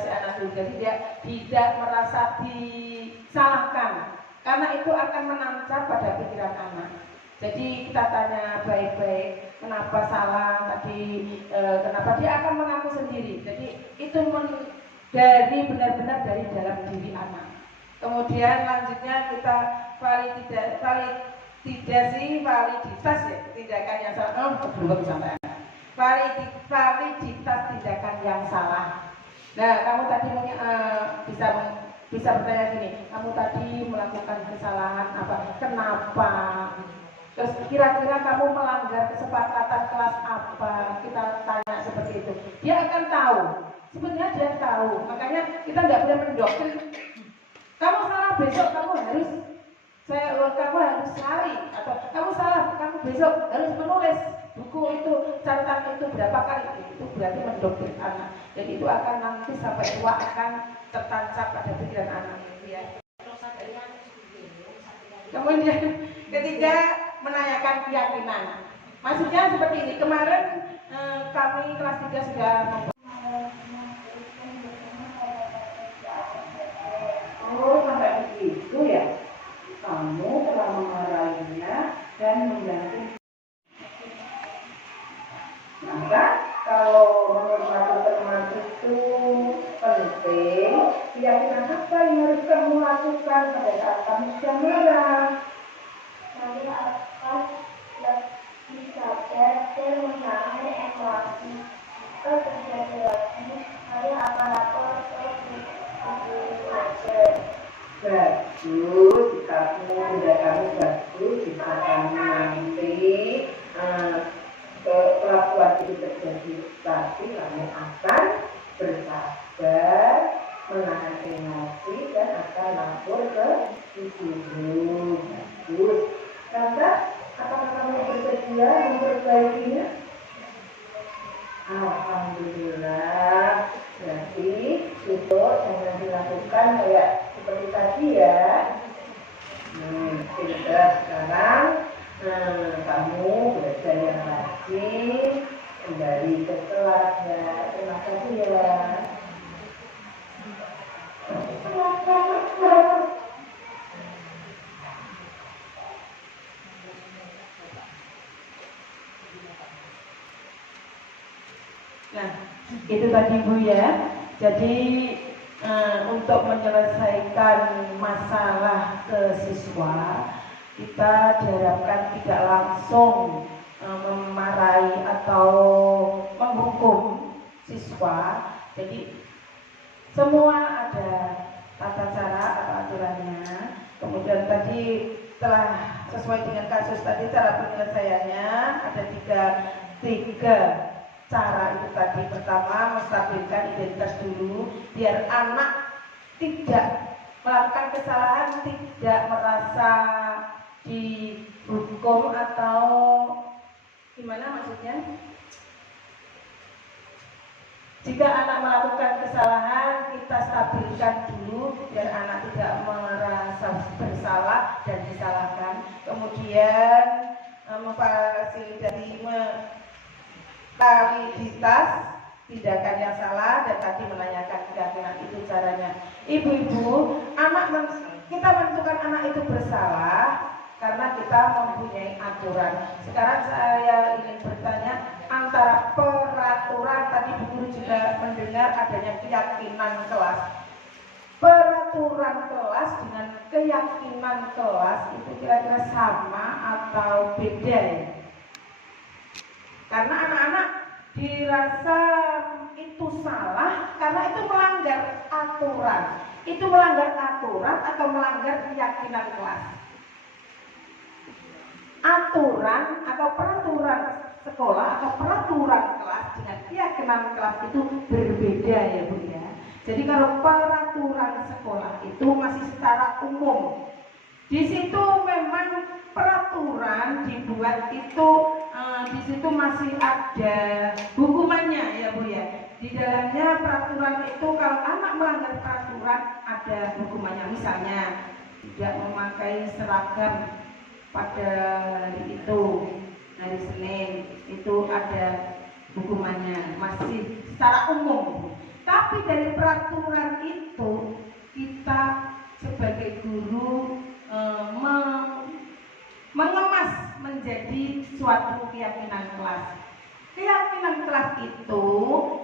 si anak dulu. Jadi dia tidak merasa disalahkan, karena itu akan menancap pada pikiran anak. Jadi kita tanya baik-baik kenapa salah tadi, kenapa dia akan mengaku sendiri. Jadi itu dari benar-benar dari dalam diri anak. Kemudian lanjutnya kita validitas ya, tindakan yang salah. Belum sampai validitas tindakan yang salah. Nah, kamu tadi bisa bertanya gini, kamu tadi melakukan kesalahan apa? Kenapa? Terus kira-kira kamu melanggar kesepakatan kelas apa? Kita tanya seperti itu. Dia akan tahu. Sebenarnya dia tahu. Makanya kita nggak boleh mendoktrin. Kamu salah, besok kamu harus cari, atau kamu salah, kamu besok harus menulis buku itu, catatan itu berapa kali. Itu berarti mendoktrin anak. Jadi itu akan nanti sampai tua akan tertancap pada pikiran anak. Ya. Kemudian ketiga, menanyakan keyakinan. Maksudnya seperti ini. Kemarin kami kelas 3 sudah sampai begitu ya. Kamu telah memarahinya dan mengganti. Maka kalau menurut teman itu penting, keyakinan apa yang harus kamu lakukan pada saat kamu sedang marah? Saya akan lebih sadar dan menahan emosi. Jika terjadi lagi, saya akan lapor ke guru belajar. Bagus, tindakanmu bagus, bisa kamu nanti kelakuan itu terjadi, tapi kamu akan bersabar, menahan emosi dan akan lapor ke guru. Bagus. Lantas, apakah kamu bersedia memperbaikinya? Alhamdulillah. Jadi itu jangan dilakukan kayak seperti tadi ya. Sudah sekarang kamu belajar yang rajin, kembali ke kelas ya. Terima kasih ya. Nah, itu tadi Bu ya. Jadi untuk menyelesaikan masalah ke siswa, kita diharapkan tidak langsung memarahi atau menghukum siswa. Jadi semua ada tata cara atau aturannya. Kemudian tadi telah sesuai dengan kasus tadi cara penyelesaiannya ada tiga cara itu tadi. Pertama, menstabilkan identitas dulu biar anak tidak melakukan kesalahan, tidak merasa dihukum atau gimana maksudnya. Jika anak melakukan kesalahan, kita stabilkan dulu biar anak tidak merasa bersalah dan disalahkan. Kemudian memfasilitasi validitas tindakan yang salah dan tadi menanyakan keyakinan, itu caranya. Ibu-ibu, kita menentukan anak itu bersalah karena kita mempunyai aturan. Sekarang saya ingin bertanya, antara peraturan, tadi Bu Guru juga mendengar adanya keyakinan kelas. Peraturan kelas dengan keyakinan kelas itu kira-kira sama atau beda ya? Karena anak-anak dirasa itu salah karena itu melanggar aturan. Itu melanggar aturan atau melanggar keyakinan kelas? Aturan atau peraturan sekolah atau peraturan kelas dengan keyakinan kelas itu berbeda ya Bu ya. Jadi kalau peraturan sekolah itu masih secara umum. Di situ memang peraturan dibuat itu di situ masih ada hukumannya ya Bu ya. Di dalamnya peraturan itu kalau anak melanggar peraturan ada hukumannya. Misalnya tidak memakai seragam pada hari itu, hari Senin, itu ada hukumannya, masih secara umum. Tapi dari peraturan itu kita sebagai guru mengemas menjadi suatu keyakinan kelas. Keyakinan kelas itu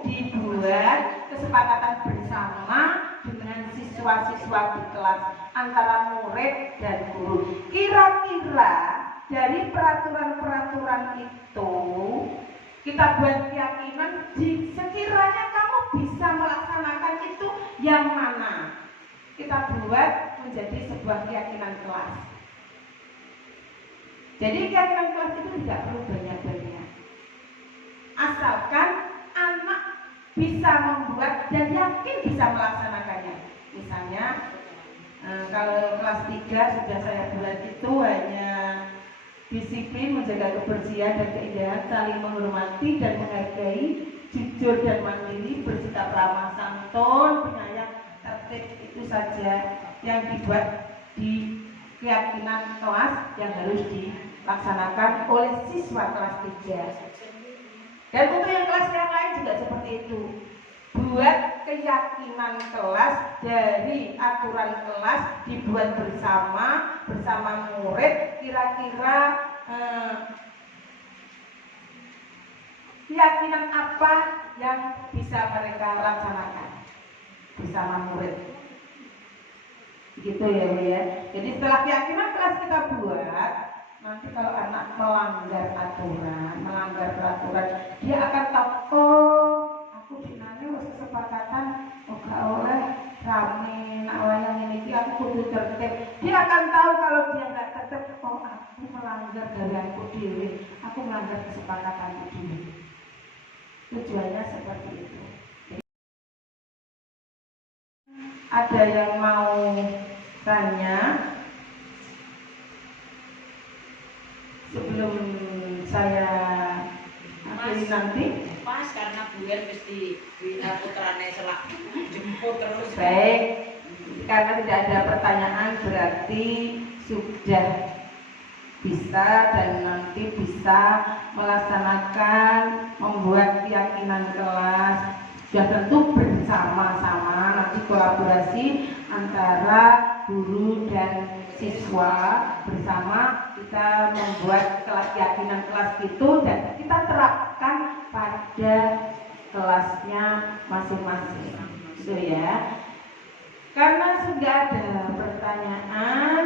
dibuat kesepakatan bersama dengan siswa-siswa di kelas antara murid dan guru. Kira-kira dari peraturan-peraturan itu kita buat keyakinan, sekiranya kamu bisa melaksanakan itu yang mana? Kita buat menjadi sebuah keyakinan kelas. Jadi keyakinan kelas itu tidak perlu banyak-banyak. Asalkan anak bisa membuat dan yakin bisa melaksanakannya. Misalnya kalau kelas 3 sudah saya buat itu hanya disiplin, menjaga kebersihan dan keindahan, saling menghormati dan menghargai, jujur dan mandiri, bersikap ramah santun, penyayang, tertib, itu saja yang dibuat di keyakinan kelas yang harus dilaksanakan oleh siswa kelas 3. Dan untuk yang kelas yang lain juga seperti itu. Buat keyakinan kelas dari aturan kelas dibuat bersama murid. Kira-kira keyakinan apa yang bisa mereka laksanakan bersama murid. Gitu ya Bu ya. Jadi setelah keyakinan kelas kita buat, nanti kalau anak melanggar aturan, melanggar peraturan, dia akan tahu, oh aku dinane wis kesepakatan gak oleh rame nak wayang ini aku kudu tertib. Dia akan tahu kalau dia nggak tertib, oh aku melanggar dari aku dewe, aku melanggar kesepakatanku dewe. Tujuannya seperti itu. Ada yang mau tanya sebelum saya akhiri nanti? Pas karena bulan mesti putrane selak jemput terus. Baik, karena tidak ada pertanyaan berarti sudah bisa dan nanti bisa melaksanakan membuat keyakinan kelas. Ya tentu bersama-sama nanti kolaborasi antara guru dan siswa bersama kita membuat keyakinan kelas itu dan kita terapkan pada kelasnya masing-masing. Itu ya. Karena sudah ada pertanyaan,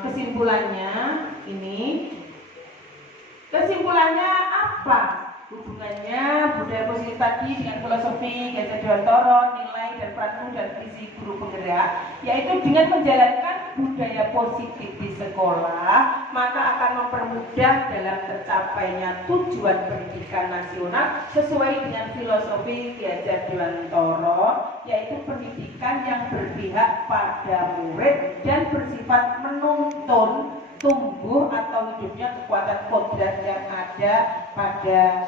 kesimpulannya kesimpulannya apa? Hubungannya budaya positif tadi dengan filosofi Gajah Dewantara, nilai dan peran dan visi guru penggerak, yaitu dengan menjalankan budaya positif di sekolah, maka akan mempermudah dalam tercapainya tujuan pendidikan nasional sesuai dengan filosofi Ki Hajar Dewantara, yaitu pendidikan yang berpihak pada murid dan bersifat menuntun tumbuh atau hidupnya kekuatan kodrat yang ada pada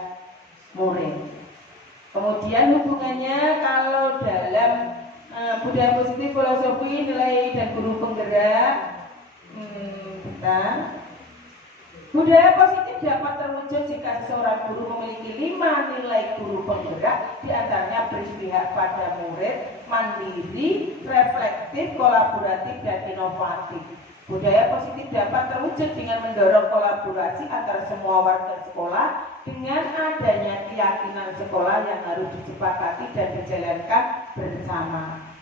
murid. Kemudian hubungannya kalau dalam budaya positif, filosofi, nilai dan guru penggerak, budaya positif dapat terwujud jika seseorang guru memiliki 5 nilai guru penggerak, diantaranya berpihak pada murid, mandiri, reflektif, kolaboratif, dan inovatif. Budaya positif dapat terwujud dengan mendorong kolaborasi antara semua warga sekolah dengan adanya keyakinan sekolah yang harus disepakati dan dijalankan bersama.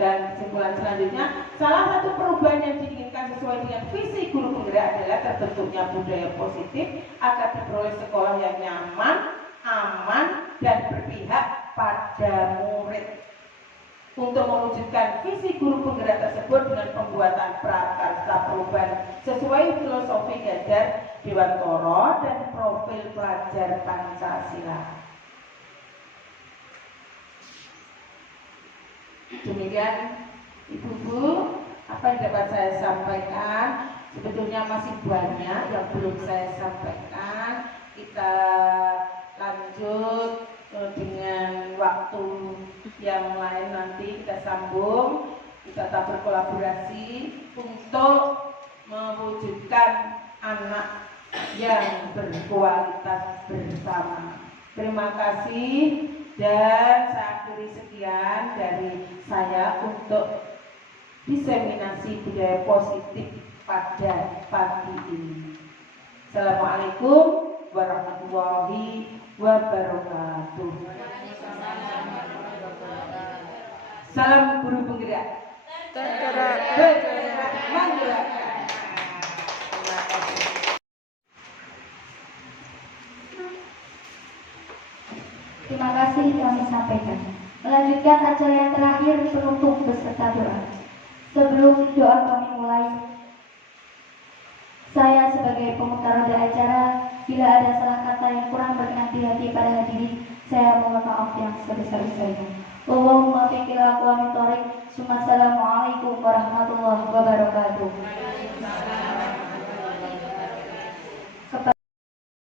Dan kesimpulan selanjutnya, salah satu perubahan yang diinginkan sesuai dengan visi guru penggerak adalah terbentuknya budaya positif agar diperoleh sekolah yang nyaman, aman, dan berpihak pada murid. Untuk mewujudkan visi guru penggerak tersebut dengan pembuatan prakarsa perubahan sesuai filosofi Ki Hajar Dewantara dan profil pelajar Pancasila. Demikian Ibu-ibu, apa yang dapat saya sampaikan. Sebetulnya masih banyak yang belum saya sampaikan. Kita lanjut dengan waktu yang lain, nanti kita sambung, kita tetap berkolaborasi untuk mewujudkan anak yang berkualitas bersama. Terima kasih, dan saya akhiri sekian dari saya untuk diseminasi budaya positif pada pagi ini. Assalamualaikum warahmatullahi wabarakatuh. Salam guru penggerak. Bergerak menggerakkan. Terima kasih. Terima kasih kami sampaikan. Melanjutkan acara yang terakhir, penutup beserta doa. Sebelum doa kami mulai, saya sebagai pemutar roda acara, bila ada salah kata yang kurang berkenan di hati para hadirin, saya mohon maaf yang sebesar-besarnya. Allahumma fiqil aqwami thoriq. Assalamualaikum warahmatullahi wabarakatuh.